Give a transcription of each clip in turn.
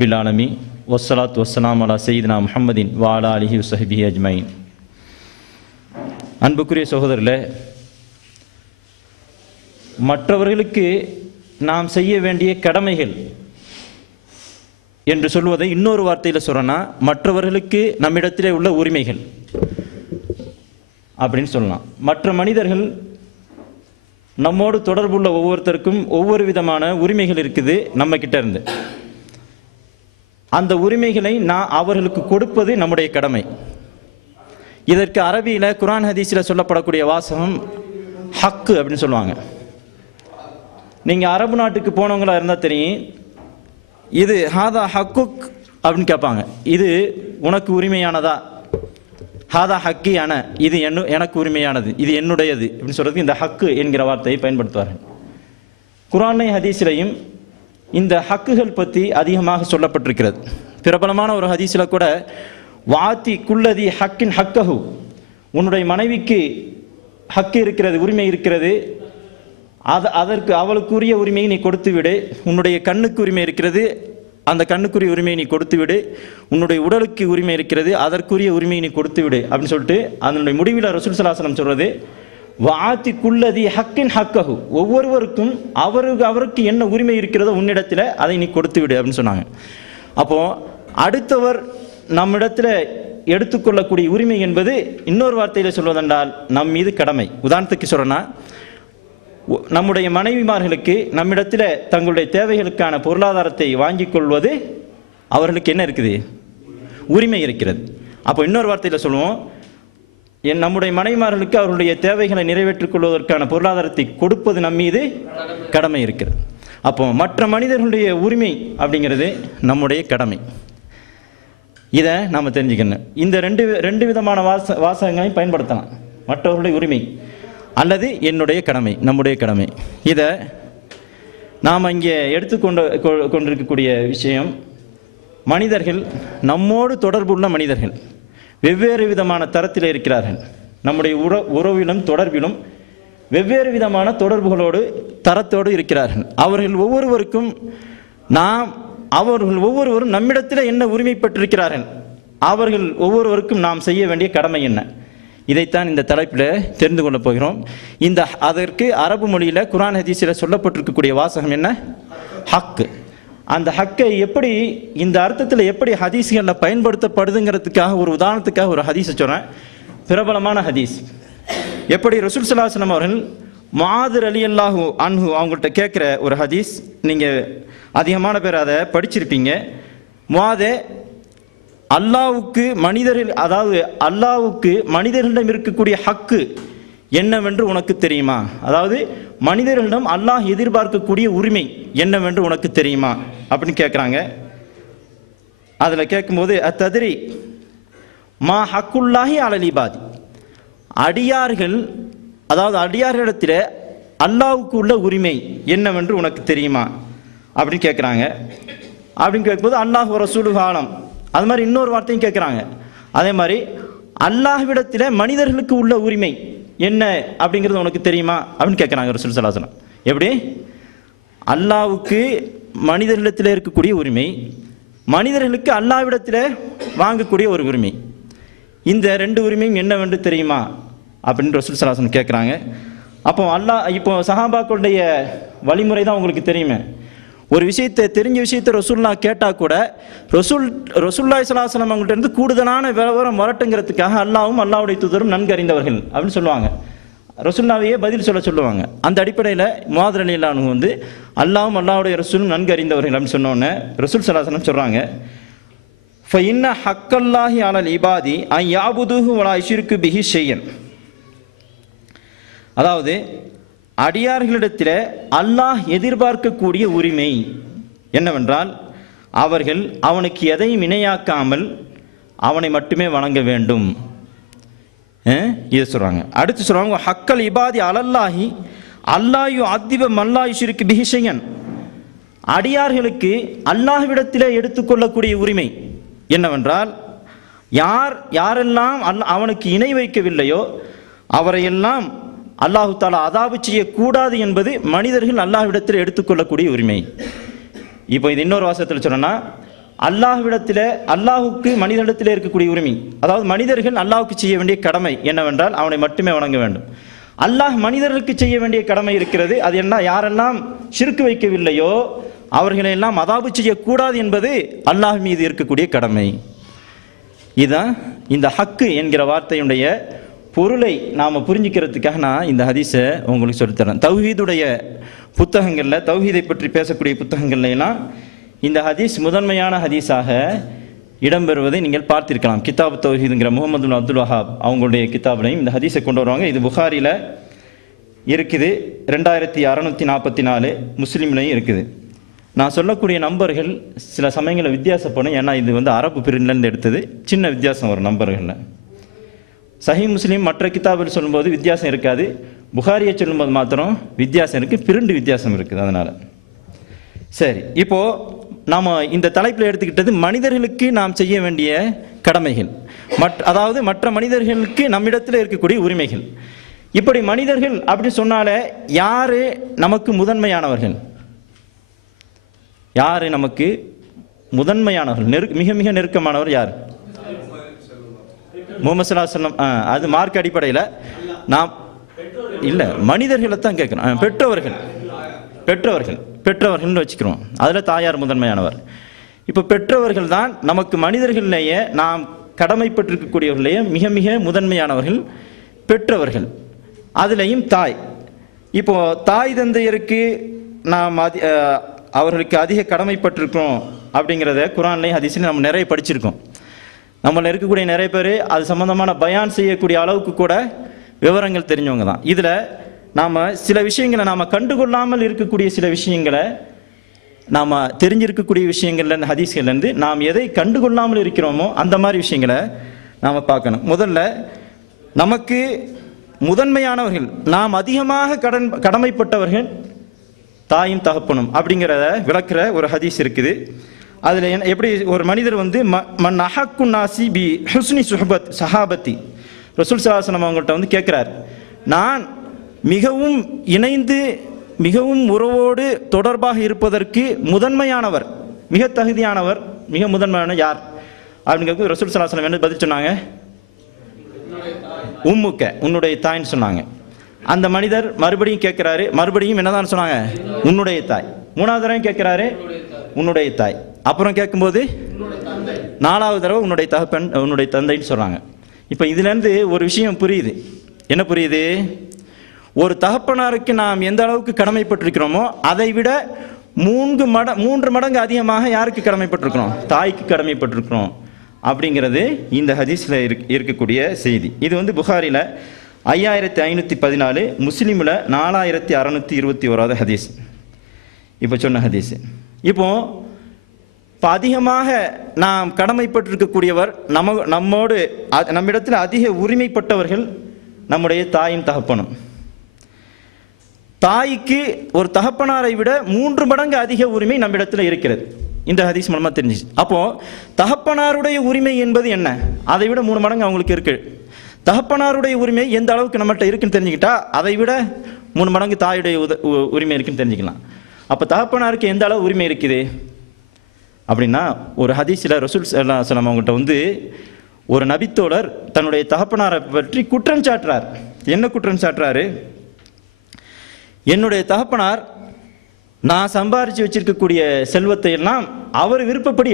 ரப்பில் ஆலமீன் வஸ்ஸலாத்து வஸ்ஸலாமு அலா சய்யிதினா முஹம்மதின் வ அலா ஆலிஹி வஸஹ்பிஹி அஜ்மஈன். அன்புக்குரிய சகோதரர்களே, மற்றவர்களுக்கு நாம் செய்ய வேண்டிய கடமைகள் என்று சொல்வதை இன்னொரு வார்த்தையில் சொல்றேன்னா, மற்றவர்களுக்கு நம்மிடத்திலே உள்ள உரிமைகள் அப்படின்னு சொல்லலாம். மற்ற மனிதர்கள் நம்மோடு தொடர்புள்ள ஒவ்வொருத்தருக்கும் ஒவ்வொரு விதமான உரிமைகள் இருக்குது நம்ம கிட்ட இருந்து. அந்த உரிமைகளை அவர்களுக்கு கொடுப்பது நம்முடைய கடமை. இதற்கு அரபியில் குர்ஆன் ஹதீஸில் சொல்லப்படக்கூடிய வாசகம் ஹக்கு அப்படின்னு சொல்லுவாங்க. நீங்கள் அரபு நாட்டுக்கு போனவங்களா இருந்தால் தெரியும், இது ஹாதா ஹக்குக் அப்படின்னு கேட்பாங்க. இது உனக்கு உரிமையானதா? ஹாதா ஹக்கியான, இது எனக்கு உரிமையானது, இது என்னுடையது அப்படின்னு சொல்றதுக்கு இந்த ஹக்கு என்கிற வார்த்தையை பயன்படுத்துவார்கள். குர்ஆனை ஹதீஸிலையும் இந்த ஹக்குகள் பற்றி அதிகமாக சொல்லப்பட்டிருக்கிறது. பிரபலமான ஒரு ஹதீஸில் கூட வாத்தி குல்லதி ஹக்கின் ஹக்கஹு, உன்னுடைய மனைவிக்கு ஹக்கு இருக்கிறது, உரிமை இருக்கிறது, அதற்கு அவளுக்குரிய உரிமையை நீ கொடுத்து விடு. உன்னுடைய கண்ணுக்கு உரிமை இருக்கிறது, அந்த கண்ணுக்குரிய உரிமையை நீ கொடுத்து விடு. உன்னுடைய உடலுக்கு உரிமை இருக்கிறது, அதற்குரிய உரிமையை நீ கொடுத்து விடு அப்படின்னு சொல்லிட்டு அதனுடைய முடிவில் ரசூல் ஸல்லல்லாஹு அலைஹி வஸல்லம் சொல்றது வாத்தி குல்லதி ஹக்கின் ஹக்கஹு, ஒவ்வொருவருக்கும் அவருக்கு என்ன உரிமை இருக்கிறதோ உன்னிடத்தில் அதை நீ கொடுத்து விடு அப்படின்னு சொன்னாங்க. அப்போ அடுத்தவர் நம்மிடத்தில் எடுத்துக்கொள்ளக்கூடிய உரிமை என்பது இன்னொரு வார்த்தையில் சொல்வதென்றால் நம் மீது கடமை. உதாரணத்துக்கு சொல்றேன்னா, நம்முடைய மனைவிமார்களுக்கு நம்மிடத்தில் தங்களுடைய தேவைகளுக்கான பொருளாதாரத்தை வாங்கிக் கொள்வது அவர்களுக்கு என்ன இருக்குது? உரிமை இருக்கிறது. அப்போ இன்னொரு வார்த்தையில் சொல்லுவோம், நம்முடைய மனைவிமார்களுக்கு அவர்களுடைய தேவைகளை நிறைவேற்றிக் கொள்வதற்கான பொருளாதாரத்தை கொடுப்பது நம் மீது கடமை இருக்கிறது. அப்போ மற்ற மனிதர்களுடைய உரிமை அப்படிங்கிறது நம்முடைய கடமை. இதை நாம் தெரிஞ்சுக்கணும். இந்த ரெண்டு விதமான வாசகங்களையும் பயன்படுத்தலாம். மற்றவர்களுடைய உரிமை அல்லது என்னுடைய கடமை, நம்முடைய கடமை. இதை நாம் இங்கே கொண்டிருக்கக்கூடிய விஷயம், மனிதர்கள், நம்மோடு தொடர்புள்ள மனிதர்கள் வெவ்வேறு விதமான தரத்தில் இருக்கிறார்கள். நம்முடைய உறவிலும் தொடர்பிலும் வெவ்வேறு விதமான தொடர்புகளோடு தரத்தோடு இருக்கிறார்கள். அவர்கள் ஒவ்வொருவருக்கும் அவர்கள் ஒவ்வொருவரும் நம்மிடத்தில் என்ன உரிமை பெற்றிருக்கிறார்கள், அவர்கள் ஒவ்வொருவருக்கும் நாம் செய்ய வேண்டிய கடமை என்ன, இதைத்தான் இந்த தலைப்பில் தெரிந்து கொள்ளப் போகிறோம். அதற்கு அரபு மொழியில் குர்ஆன் ஹதீஸில் சொல்லப்பட்டிருக்கக்கூடிய வாசகம் என்ன? ஹக்கு. அந்த ஹக்கை எப்படி, இந்த அர்த்தத்தில் எப்படி ஹதீஸ்களில் பயன்படுத்தப்படுதுங்கிறதுக்காக ஒரு உதாரணத்துக்காக ஒரு ஹதீஸை சொல்கிறேன். பிரபலமான ஹதீஸ். எப்படி ரசூல் ஸல்லல்லாஹு அலைஹி வஸல்லம் அவர்கள் முஆத் ரலியல்லாஹு அன்ஹு அவங்கள்ட்ட கேட்குற ஒரு ஹதீஸ். நீங்கள் அதிகமான பேர் அதை படிச்சிருப்பீங்க. முஆதே, அல்லாஹ்வுக்கு மனிதர்களிடம் இருக்கக்கூடிய ஹக்கு என்னவென்று உனக்கு தெரியுமா? அதாவது மனிதர்களிடம் அல்லாஹ் எதிர்பார்க்கக்கூடிய உரிமை என்னவென்று உனக்கு தெரியுமா அப்படின்னு கேட்குறாங்க. அதில் கேட்கும்போது அத்ததிரி மா ஹக்குல்லாஹி அலல் இபாதி, அடியார்கள், அதாவது அடியார்களிடத்தில் அல்லாஹ்வுக்கு உள்ள உரிமை என்னவென்று உனக்கு தெரியுமா அப்படின்னு கேட்குறாங்க. அப்படின்னு கேட்கும்போது அல்லாஹ் ரசூலுஹு ஆலம், அது மாதிரி இன்னொரு வார்த்தையும் கேட்குறாங்க. அதே மாதிரி அல்லாஹ்விடத்தில் மனிதர்களுக்கு உள்ள உரிமை என்ன அப்படிங்கிறது உனக்கு தெரியுமா அப்படின்னு கேட்குறாங்க ரசூல் ஸல்லல்லாஹு அலைஹி வஸல்லம். எப்படி? அல்லாஹ்வுக்கு மனிதர்களிடத்தில் இருக்கக்கூடிய உரிமை, மனிதர்களுக்கு அல்லாஹ்விடத்தில் வாங்கக்கூடிய ஒரு உரிமை, இந்த ரெண்டு உரிமையும் என்னவென்று தெரியுமா அப்படின்னு ரசூல் ஸல்லல்லாஹு அலைஹி வஸல்லம் கேட்குறாங்க. இப்போ சஹாபாக்களுடைய வழிமுறை தான் உங்களுக்கு தெரியுமே. ஒரு தெரிஞ்ச விஷயத்தை ரசூல்லா கேட்டால் கூட ரசூலுல்லாஹி ஸல்லல்லாஹு அலைஹி வஸல்லம் அவங்கள்ட்ட இருந்து கூடுதலான விவரம் வரட்டுங்கிறதுக்காக அல்லாஹ்வும் அல்லாஹ்வுடைய தூதரும் நன்கு அறிந்தவர்கள் அப்படின்னு சொல்லுவாங்க. ரசூல்லாவையே பதில் சொல்லுவாங்க. அந்த அடிப்படையில் முஆத் ரலியல்லாஹு அன்ஹு அல்லாஹ்வும் அல்லாஹ்வுடைய ரசூலும் நன்கு அறிந்தவர்கள் அப்படின்னு சொன்னோன்னே ரசூல் ஸல்லல்லாஹு அலைஹி வஸல்லம் சொல்கிறாங்க, ஃபஇன்ன ஹக்கல்லாஹி அலல் இபாதி அன் யாபுதுஹு வலா யுஷ்ரிகு பிஹி ஷையன். அதாவது அடியார்களிடத்தில் அல்லாஹ் எதிர்பார்க்கக்கூடிய உரிமை என்னவென்றால் அவர்கள் அவனுக்கு எதையும் இணையாக்காமல் அவனை மட்டுமே வணங்க வேண்டும். இதை சொல்கிறாங்க. அடுத்து சொல்கிறாங்க, ஹக்கல் இபாதி அலல்லாஹி அல்லாஹு அதிப மல்லா யுஷ்ரிகு பிஹி ஷையன். அடியார்களுக்கு அல்லாஹ்விடத்தில் எடுத்துக்கொள்ளக்கூடிய உரிமை என்னவென்றால் யாரெல்லாம் அவனுக்கு இணை வைக்கவில்லையோ அவரையெல்லாம் அல்லாஹு தாலா அதாபு செய்யக்கூடாது என்பது மனிதர்கள் அல்லாஹ்விடத்தில் எடுத்துக்கொள்ளக்கூடிய உரிமை. இப்போ இது இன்னொரு வாசகத்தில் சொன்னா, அல்லாஹ்விடத்தில் அல்லாஹுக்கு மனிதனிடத்தில் இருக்கக்கூடிய உரிமை, அதாவது மனிதர்கள் அல்லாஹுக்கு செய்ய வேண்டிய கடமை என்னவென்றால் அவனை மட்டுமே வணங்க வேண்டும். அல்லாஹ் மனிதர்களுக்கு செய்ய வேண்டிய கடமை இருக்கிறது. அது என்ன? யாரெல்லாம் ஷிர்க் வைக்கவில்லையோ அவர்களை எல்லாம் அதாபு செய்யக்கூடாது என்பது அல்லாஹ் மீது இருக்கக்கூடிய கடமை. இதுதான் இந்த ஹக்கு என்கிற வார்த்தையுடைய பொருளை நாம் புரிஞ்சுக்கிறதுக்காக நான் இந்த ஹதீஸை உங்களுக்கு சொல்லித்தரேன். தௌஹீதுடைய புத்தகங்களில், தௌஹீதை பற்றி பேசக்கூடிய புத்தகங்கள்ல எல்லாம் இந்த ஹதீஸ் முதன்மையான ஹதீஸாக இடம்பெறுவதை நீங்கள் பார்த்திருக்கலாம். கிதாப் தௌஹீதுங்கிற முகமது பின் அப்துல் வஹாப் அவங்களுடைய கிதாப்லையும் இந்த ஹதீஸை கொண்டு வருவாங்க. இது புகாரியில் இருக்குது, 2644, முஸ்லீம்லையும் இருக்குது. நான் சொல்லக்கூடிய நம்பர்கள் சில சமயங்களில் வித்தியாசப்படும். ஏன்னா இது வந்து அரபு பிரின்லேருந்து எடுத்தது, சின்ன வித்தியாசம் வரும் நம்பர்களில். சஹீ முஸ்லீம் மற்ற கிதாபில் சொல்லும்போது வித்தியாசம் இருக்காது, புகாரியை சொல்லும்போது மாத்திரம் வித்தியாசம் இருக்குது, பிரிண்டு வித்தியாசம் இருக்குது. அதனால் சரி, இப்போது நாம் இந்த தலைப்பில் எடுத்துக்கிட்டது மனிதர்களுக்கு நாம் செய்ய வேண்டிய கடமைகள், அதாவது மற்ற மனிதர்களுக்கு நம்மிடத்தில் இருக்கக்கூடிய உரிமைகள். இப்படி மனிதர்கள் அப்படின்னு சொன்னாலே யார் நமக்கு முதன்மையானவர்கள்? யார் நமக்கு முதன்மையானவர்கள்? மிக மிக நெருக்கமானவர் யார்? முஹம்மது ஸல்லல்லாஹு அலைஹி வஸல்லம். அது மார்க் அடிப்படையில் நாம் இல்லை, மனிதர்களை தான் கேட்குறோம். பெற்றவர்கள்னு வச்சுக்கிறோம். அதில் தாயார் முதன்மையானவர். இப்போ பெற்றவர்கள் தான் நமக்கு மனிதர்களிலேயே நாம் கடமைப்பட்டிருக்கக்கூடியவர்களையே மிக மிக முதன்மையானவர்கள் பெற்றவர்கள். அதுலேயும் தாய். இப்போ தாய் தந்தையருக்கு நாம் அவர்களுக்கு அதிக கடமைப்பட்டிருக்கோம் அப்படிங்கிறத குர்ஆன்லையும் ஹதீஸ்லையும் நம்ம நிறைய படிச்சிருக்கோம். நம்மள இருக்கக்கூடிய நிறைய பேர் அது சம்பந்தமான பயான் செய்யக்கூடிய அளவுக்கு கூட விவரங்கள் தெரிஞ்சவங்க தான். இதில் நாம் சில விஷயங்களை நாம் கண்டுகொள்ளாமல் இருக்கக்கூடிய சில விஷயங்களை, நாம் தெரிஞ்சிருக்கக்கூடிய விஷயங்கள்லேருந்து, ஹதீஸ்கள்லேருந்து நாம் எதை கண்டுகொள்ளாமல் இருக்கிறோமோ அந்த மாதிரி விஷயங்களை நாம் பார்க்கணும். முதல்ல நமக்கு முதன்மையானவர்கள், நாம் அதிகமாக கடமைப்பட்டவர்கள் தாயும் தகப்பனும் அப்படிங்கிறத விளக்குற ஒரு ஹதீஸ் இருக்குது. அதில் எப்படி ஒரு மனிதர் வந்து மன் அஹக்கு நாசி பி ஹுஸ்னி சுஹபத் சஹாபத்தி, ரசூல் ஸல்லல்லாஹு அலைஹி வஸல்லம் அவங்கள்ட்ட வந்து கேட்குறார், நான் மிகவும் இணைந்து மிகவும் உறவோடு தொடர்பாக இருப்பதற்கு முதன்மையானவர், மிக தகுதியானவர், மிக முதன்மையான யார் அப்படின்னு கேட்க ரசூல் ஸல்லல்லாஹு அலைஹி வஸல்லம் என்ன பதில் சொன்னாங்க? உம்முக்க, உன்னுடைய தாய்ன்னு சொன்னாங்க. அந்த மனிதர் மறுபடியும் கேட்குறாரு, மறுபடியும் என்னதான் சொன்னாங்க? உன்னுடைய தாய். மூணாவது தடவை கேட்குறாரு, உன்னுடைய தாய். அப்புறம் கேட்கும்போது 4வது தடவை உன்னுடைய தகப்பன், உன்னுடைய தந்தைன்னு சொல்கிறாங்க. இப்போ இதுலேருந்து ஒரு விஷயம் புரியுது. என்ன புரியுது? ஒரு தகப்பனாருக்கு நாம் எந்த அளவுக்கு கடமைப்பட்டிருக்கிறோமோ அதை விட 3 மடங்கு அதிகமாக யாருக்கு கடமைப்பட்டிருக்கிறோம்? தாய்க்கு கடமைப்பட்டிருக்கிறோம் அப்படிங்கிறது இந்த ஹதீஸில் இருக்கக்கூடிய செய்தி. இது வந்து புகாரில் 5514, முஸ்லீமில் 4621 ஹதீஸ். இப்போ சொன்ன ஹதீஸ். இப்போ அதிகமாக நாம் கடமைப்பட்டிருக்கக்கூடியவர், நம்மிடத்தில் அதிக உரிமைப்பட்டவர்கள் நம்முடைய தாயும் தகப்பனும். தாய்க்கு ஒரு தகப்பனாரை விட 3 மடங்கு அதிக உரிமை நம்மிடத்தில் இருக்கிறது. இந்த ஹதீஸ் மூலமாக தெரிஞ்சிச்சு. அப்போது தகப்பனாருடைய உரிமை என்பது என்ன? அதை விட 3 மடங்கு அவங்களுக்கு இருக்கு. தகப்பனாருடைய உரிமை எந்த அளவுக்கு நம்மகிட்ட இருக்குன்னு தெரிஞ்சுக்கிட்டா அதை விட 3 மடங்கு தாயுடைய உரிமை இருக்குன்னு தெரிஞ்சுக்கலாம். அப்போ தகப்பனாருக்கு எந்த அளவு உரிமை இருக்குது அப்படின்னா, ஒரு ஹதீஸில் ரசூல் ஸல்லல்லாஹு அலைஹி வஸல்லம் அவங்கள்ட்ட வந்து ஒரு நபித்தோழர் தன்னுடைய தகப்பனாரை பற்றி குற்றம் சாட்டுறார். என்ன குற்றம் சாட்டுறாரு? என்னுடைய தகப்பனார் நான் சம்பாரித்து வச்சிருக்கக்கூடிய செல்வத்தை எல்லாம் அவர் விருப்பப்படி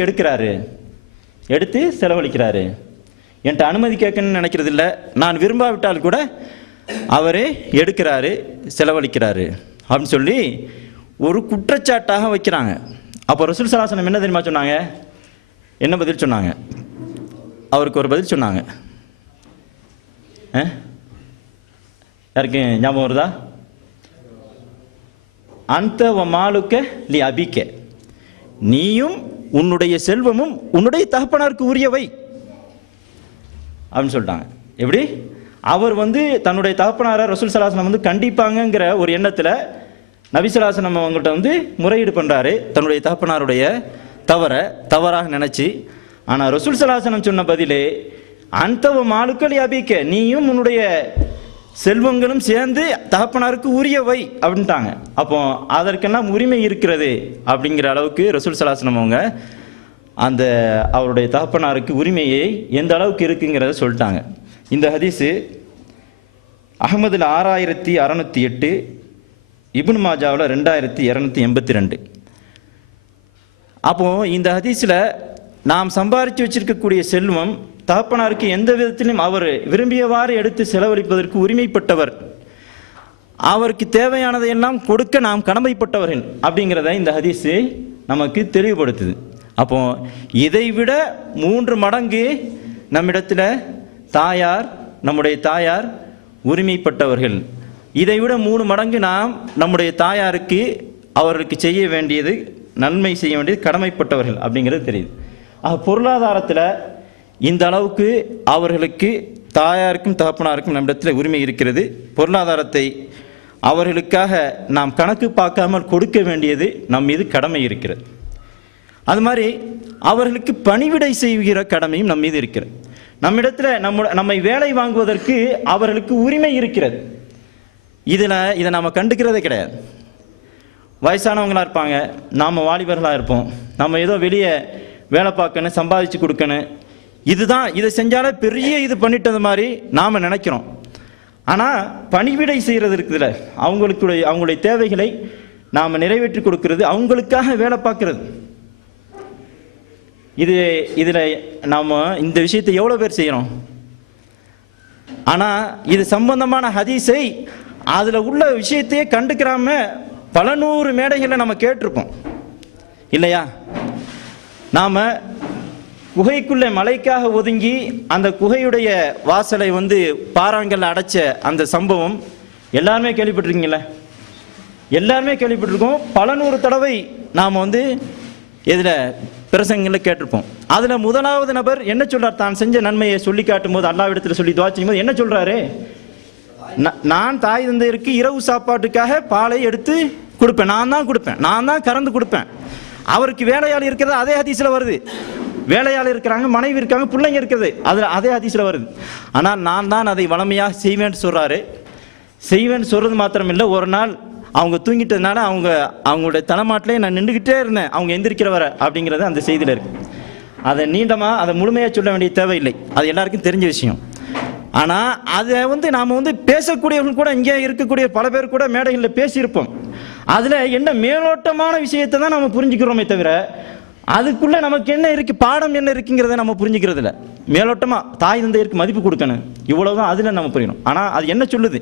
எடுத்து செலவழிக்கிறாரு. என்கிட்ட அனுமதி கேட்கணும்னு நினைக்கிறது இல்லை, நான் விரும்பாவிட்டால் கூட அவரே எடுக்கிறாரு, செலவழிக்கிறாரு அப்படின்னு சொல்லி ஒரு குற்றச்சாட்டாக வைக்கிறாங்க. அப்போ ரசூல் ஸல்லல்லாஹு அலைஹி வஸல்லம் என்ன தெரியுமா சொன்னாங்க? என்ன பதில் சொன்னாங்க? அவருக்கு ஒரு பதில் சொன்னாங்க. யாருக்கு ஞாபகம் வருதா? அந்த மாலுக்க லி அபிக்க, நீயும் உன்னுடைய செல்வமும் உன்னுடைய தகப்பனாருக்கு உரியவை அப்படின்னு சொல்லிட்டாங்க. எப்படி? அவர் வந்து தன்னுடைய தகப்பனாரை ரசூல் ஸல்லல்லாஹு அலைஹி வஸல்லம் வந்து கண்டிப்பாங்கங்கிற ஒரு எண்ணத்தில் நபி ஸல்லல்லாஹு அலைஹி வஸல்லம் அவங்கள்ட்ட வந்து முறையீடு பண்ணுறாரு, தன்னுடைய தகப்பனாருடைய தவறாக நினச்சி. ஆனால் ரசூல் ஸல்லல்லாஹு அலைஹி வஸல்லம் சொன்ன பதிலே அந்த மாலுக்கள் அபிக்க, நீயும் உன்னுடைய செல்வங்களும் சேர்ந்து தகப்பனாருக்கு உரியவை அப்படின்ட்டாங்க. அப்போ அதற்கெல்லாம் உரிமை இருக்கிறது அப்படிங்கிற அளவுக்கு ரசூல் ஸல்லல்லாஹு அலைஹி வஸல்லம் அவங்க அந்த அவருடைய தகப்பனாருக்கு உரிமையை எந்த அளவுக்கு இருக்குங்கிறத சொல்லிட்டாங்க. இந்த ஹதீஸு அஹ்மதில் 6608, இப்னு மாஜாவில் 2282. அப்போது இந்த ஹதீஸில் நாம் சம்பாதிச்சு வச்சிருக்கக்கூடிய செல்வம் தகப்பனாருக்கு எந்த விதத்திலும் அவர் விரும்பியவாறு எடுத்து செலவழிப்பதற்கு உரிமைப்பட்டவர், அவருக்கு தேவையானதையெல்லாம் கொடுக்க நாம் கடமைப்பட்டவர்கள் அப்படிங்கிறத இந்த ஹதீஸு நமக்கு தெளிவுபடுத்துது. அப்போ இதைவிட 3 மடங்கு நம்மிடத்தில் நம்முடைய தாயார் உரிமைப்பட்டவர்கள். இதைவிட 3 மடங்கு நாம் நம்முடைய தாயாருக்கு அவர்களுக்கு செய்ய வேண்டியது, நன்மை செய்ய வேண்டியது கடமைப்பட்டவர்கள் அப்படிங்கிறது தெரியுது. பொருளாதாரத்தில் இந்த அளவுக்கு அவர்களுக்கு தாயாருக்கும் தகப்பனாருக்கும் நம்மிடத்தில் உரிமை இருக்கிறது. பொருளாதாரத்தை அவர்களுக்காக நாம் கணக்கு பார்க்காமல் கொடுக்க வேண்டியது நம் மீது கடமை இருக்கிறது. அது மாதிரி அவர்களுக்கு பணிவிடை செய்கிற கடமையும் நம் மீது இருக்கிறது. நம்மிடத்தில் நம்மை வேலை வாங்குவதற்கு அவர்களுக்கு உரிமை இருக்கிறது. இதை நாம் கண்டுக்கிறதே கிடையாது. வயசானவங்களாக இருப்பாங்க, நாம் வாலிபர்களாக இருப்போம், நம்ம ஏதோ வெளியே வேலை பார்க்கணும், சம்பாதிச்சு கொடுக்கணும், இதை செஞ்சாலே பெரிய இது பண்ணிட்டது மாதிரி நாம் நினைக்கிறோம். ஆனால் பணிவிடை செய்கிறது இருக்குதுல்ல, அவங்களுடைய தேவைகளை நாம் நிறைவேற்றி கொடுக்கறது, அவங்களுக்காக வேலை பார்க்கறது, இதில் நாம் இந்த விஷயத்தை எவ்வளோ பேர் செய்கிறோம்? ஆனால் இது சம்பந்தமான ஹதீஸை அதில் உள்ள விஷயத்தையே கண்டுக்கிறாம பல 100 மேடைகளில் நம்ம கேட்டிருப்போம் இல்லையா? நாம் குகைக்குள்ளே மலைக்காக ஒதுங்கி அந்த குகையுடைய வாசலை பாறாங்கல்ல அடைச்ச அந்த சம்பவம் எல்லாருமே கேள்விப்பட்டிருக்கீங்களே? எல்லாருமே கேள்விப்பட்டிருக்கோம். பல 100 தடவை நாம் இதில் பிரசங்கங்களில் கேட்டிருப்போம். அதில் முதலாவது நபர் என்ன சொல்றார்? தான் செஞ்ச நன்மையை சொல்லி காட்டும் போது, அல்லாஹ்விடத்தில் சொல்லி துஆ செய்யும் போது என்ன சொல்றாரு? நான் தாய் தந்தையருக்கு இரவு சாப்பாட்டுக்காக பாலை எடுத்து கொடுப்பேன், நான் தான் கொடுப்பேன், நான் தான் கறந்து கொடுப்பேன். அவருக்கு வேலையாளி இருக்கிறது அதே ஹதீஸில் வருது. வேலையாளி இருக்கிறாங்க, மனைவி இருக்காங்க, பிள்ளைங்க இருக்குது, அதில் அதே ஹதீஸில் வருது. ஆனால் நான் தான் அதை வளமையாக செய்வேன்னு சொல்கிறாரு. செய்வேன்னு சொல்கிறது மாத்திரம் இல்லை, ஒரு நாள் அவங்க தூங்கிட்டதுனால அவங்களுடைய தலைமாட்டிலே நான் நின்றுக்கிட்டே இருந்தேன் அவங்க எந்திரிக்கிற வர அப்படிங்கிறது அந்த செய்தியில் இருக்குது. அதை அதை முழுமையாக சொல்ல வேண்டிய தேவையில்லை, அது எல்லாருக்கும் தெரிஞ்ச விஷயம். ஆனால் அதை நாம் பேசக்கூடியவர்கள் கூட, இங்கே இருக்கக்கூடிய பல பேர் கூட மேடைகளில் பேசியிருப்போம். அதில் என்ன மேலோட்டமான விஷயத்தை தான் நம்ம புரிஞ்சுக்கிறோமே தவிர அதுக்குள்ளே நமக்கு என்ன இருக்குது, பாடம் என்ன இருக்குங்கிறத நம்ம புரிஞ்சுக்கிறது இல்லை. மேலோட்டமாக தாய் தந்தையருக்கு மதிப்பு கொடுக்கணும், இவ்வளவுதான் அதில் நம்ம புரியணும். ஆனால் அது என்ன சொல்லுது?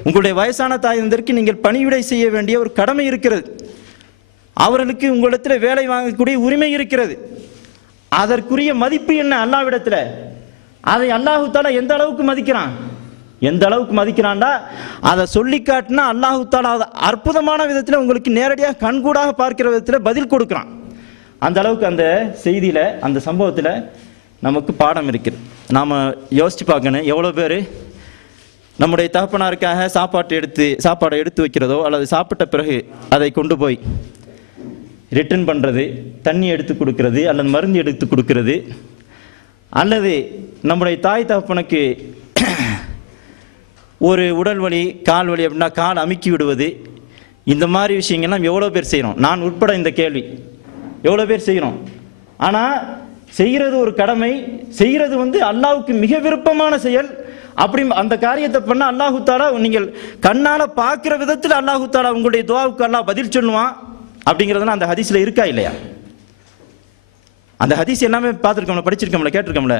உங்களுடைய வயசான தாய் தந்தையருக்கு நீங்கள் பணிவிடை செய்ய வேண்டிய ஒரு கடமை இருக்கிறது, அவர்களுக்கு உங்களிடத்தில் வேலை வாங்கக்கூடிய உரிமை இருக்கிறது. அதற்குரிய மதிப்பு என்ன அல்லாஹ்விடத்தில்? அதை அல்லாஹு தஆலா எந்த அளவுக்கு மதிக்கிறான்? எந்த அளவுக்கு மதிக்கிறான்டா, அதை சொல்லி காட்டினா அல்லாஹு தஆலா அற்புதமான விதத்தில் உங்களுக்கு நேரடியாக கண்கூடாக பார்க்கிற விதத்தில் பதில் கொடுக்குறான். அந்த அளவுக்கு அந்த செய்தியில், அந்த சம்பவத்தில் நமக்கு பாடம் இருக்குது. நாம் யோசித்து பார்க்கணும், எவ்வளோ பேர் நம்முடைய தகப்பனாருக்காக சாப்பாடை எடுத்து வைக்கிறதோ அல்லது சாப்பிட்ட பிறகு அதை கொண்டு போய் ரிட்டர்ன் பண்ணுறது, தண்ணி எடுத்து கொடுக்கறது அல்லது மருந்து எடுத்து கொடுக்கறது, அல்லது நம்முடைய தாய் தகப்பனுக்கு ஒரு உடல் வலி, கால் வலி அப்படின்னா கால் அமுக்கி விடுவது, இந்த மாதிரி விஷயங்கள்லாம் எவ்வளோ பேர் செய்கிறோம்? நான் உட்பட இந்த கேள்வி எவ்வளோ பேர் செய்கிறோம்? ஆனால் செய்கிறது ஒரு கடமை, செய்கிறது அல்லாஹ்வுக்கு மிக விருப்பமான செயல். அப்படி அந்த காரியத்தை பண்ண அல்லாஹு தஆலா நீங்கள் கண்ணால் பார்க்குற விதத்தில் அல்லாஹு தஆலா உங்களுடைய துஆவுக்கு அல்லாஹ் பதில் சொல்லுவான் அப்படிங்கிறதுலாம் அந்த ஹதீஸில் இருக்கா இல்லையா? அந்த ஹதீஸ் எல்லாமே பார்த்துருக்கோம்ல, படிச்சிருக்கோம்ல, கேட்டிருக்கோம்ல,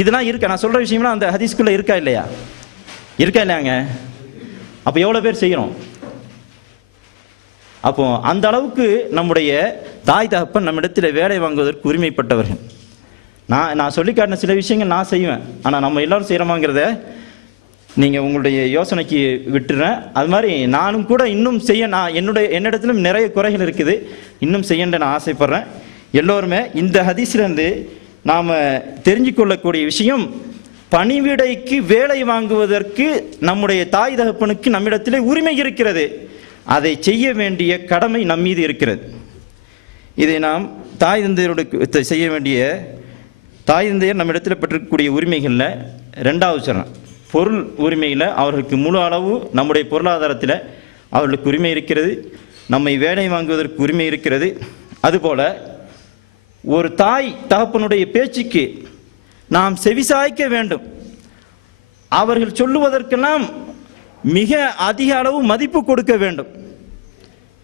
இதெல்லாம் இருக்கா? நான் சொல்கிற விஷயம்லாம் அந்த ஹதீஸ்க்குள்ளே இருக்கா இல்லையா? இருக்கா இல்லையாங்க? அப்போ எவ்வளோ பேர் செய்கிறோம்? அப்போ அந்த அளவுக்கு நம்முடைய தாய் தகப்பன் நம்மிடத்தில் வேலை வாங்குவதற்கு உரிமைப்பட்டவர்கள். நான் சொல்லி காட்டின சில விஷயங்கள் நான் செய்வேன், ஆனால் நம்ம எல்லோரும் செய்கிறோமாங்கிறத நீங்கள் உங்களுடைய யோசனைக்கு விட்டுறேன். அது மாதிரி நானும் கூட இன்னும் செய்ய, என்னிடத்திலும் நிறைய குறைகள் இருக்குது, இன்னும் செய்யணுன்னு நான் ஆசைப்பட்றேன். எல்லோருமே இந்த ஹதீஸ்லேருந்து நாம் தெரிஞ்சு கொள்ளக்கூடிய விஷயம், பணிவிடைக்கு வேலை வாங்குவதற்கு நம்முடைய தாய் தகப்பனுக்கு நம்மிடத்திலே உரிமை இருக்கிறது, அதை செய்ய வேண்டிய கடமை நம் மீது இருக்கிறது. இதை நாம் தாய் தந்தையரோடு செய்ய வேண்டிய, தாய் தந்தையர் நம்மிடத்தில் பெற்றிருக்கக்கூடிய உரிமைகளில் 2வது சரணம் பொருள் உரிமையில் அவர்களுக்கு முழு அளவு நம்முடைய பொருளாதாரத்தில் அவர்களுக்கு உரிமை இருக்கிறது, நம்மை வேலை வாங்குவதற்கு உரிமை இருக்கிறது. அதுபோல் ஒரு தாய் தகப்பனுடைய பேச்சுக்கு நாம் செவிசாய்க்க வேண்டும். அவர்கள் சொல்லுவதற்கெல்லாம் மிக அதிக அளவு மதிப்பு கொடுக்க வேண்டும்.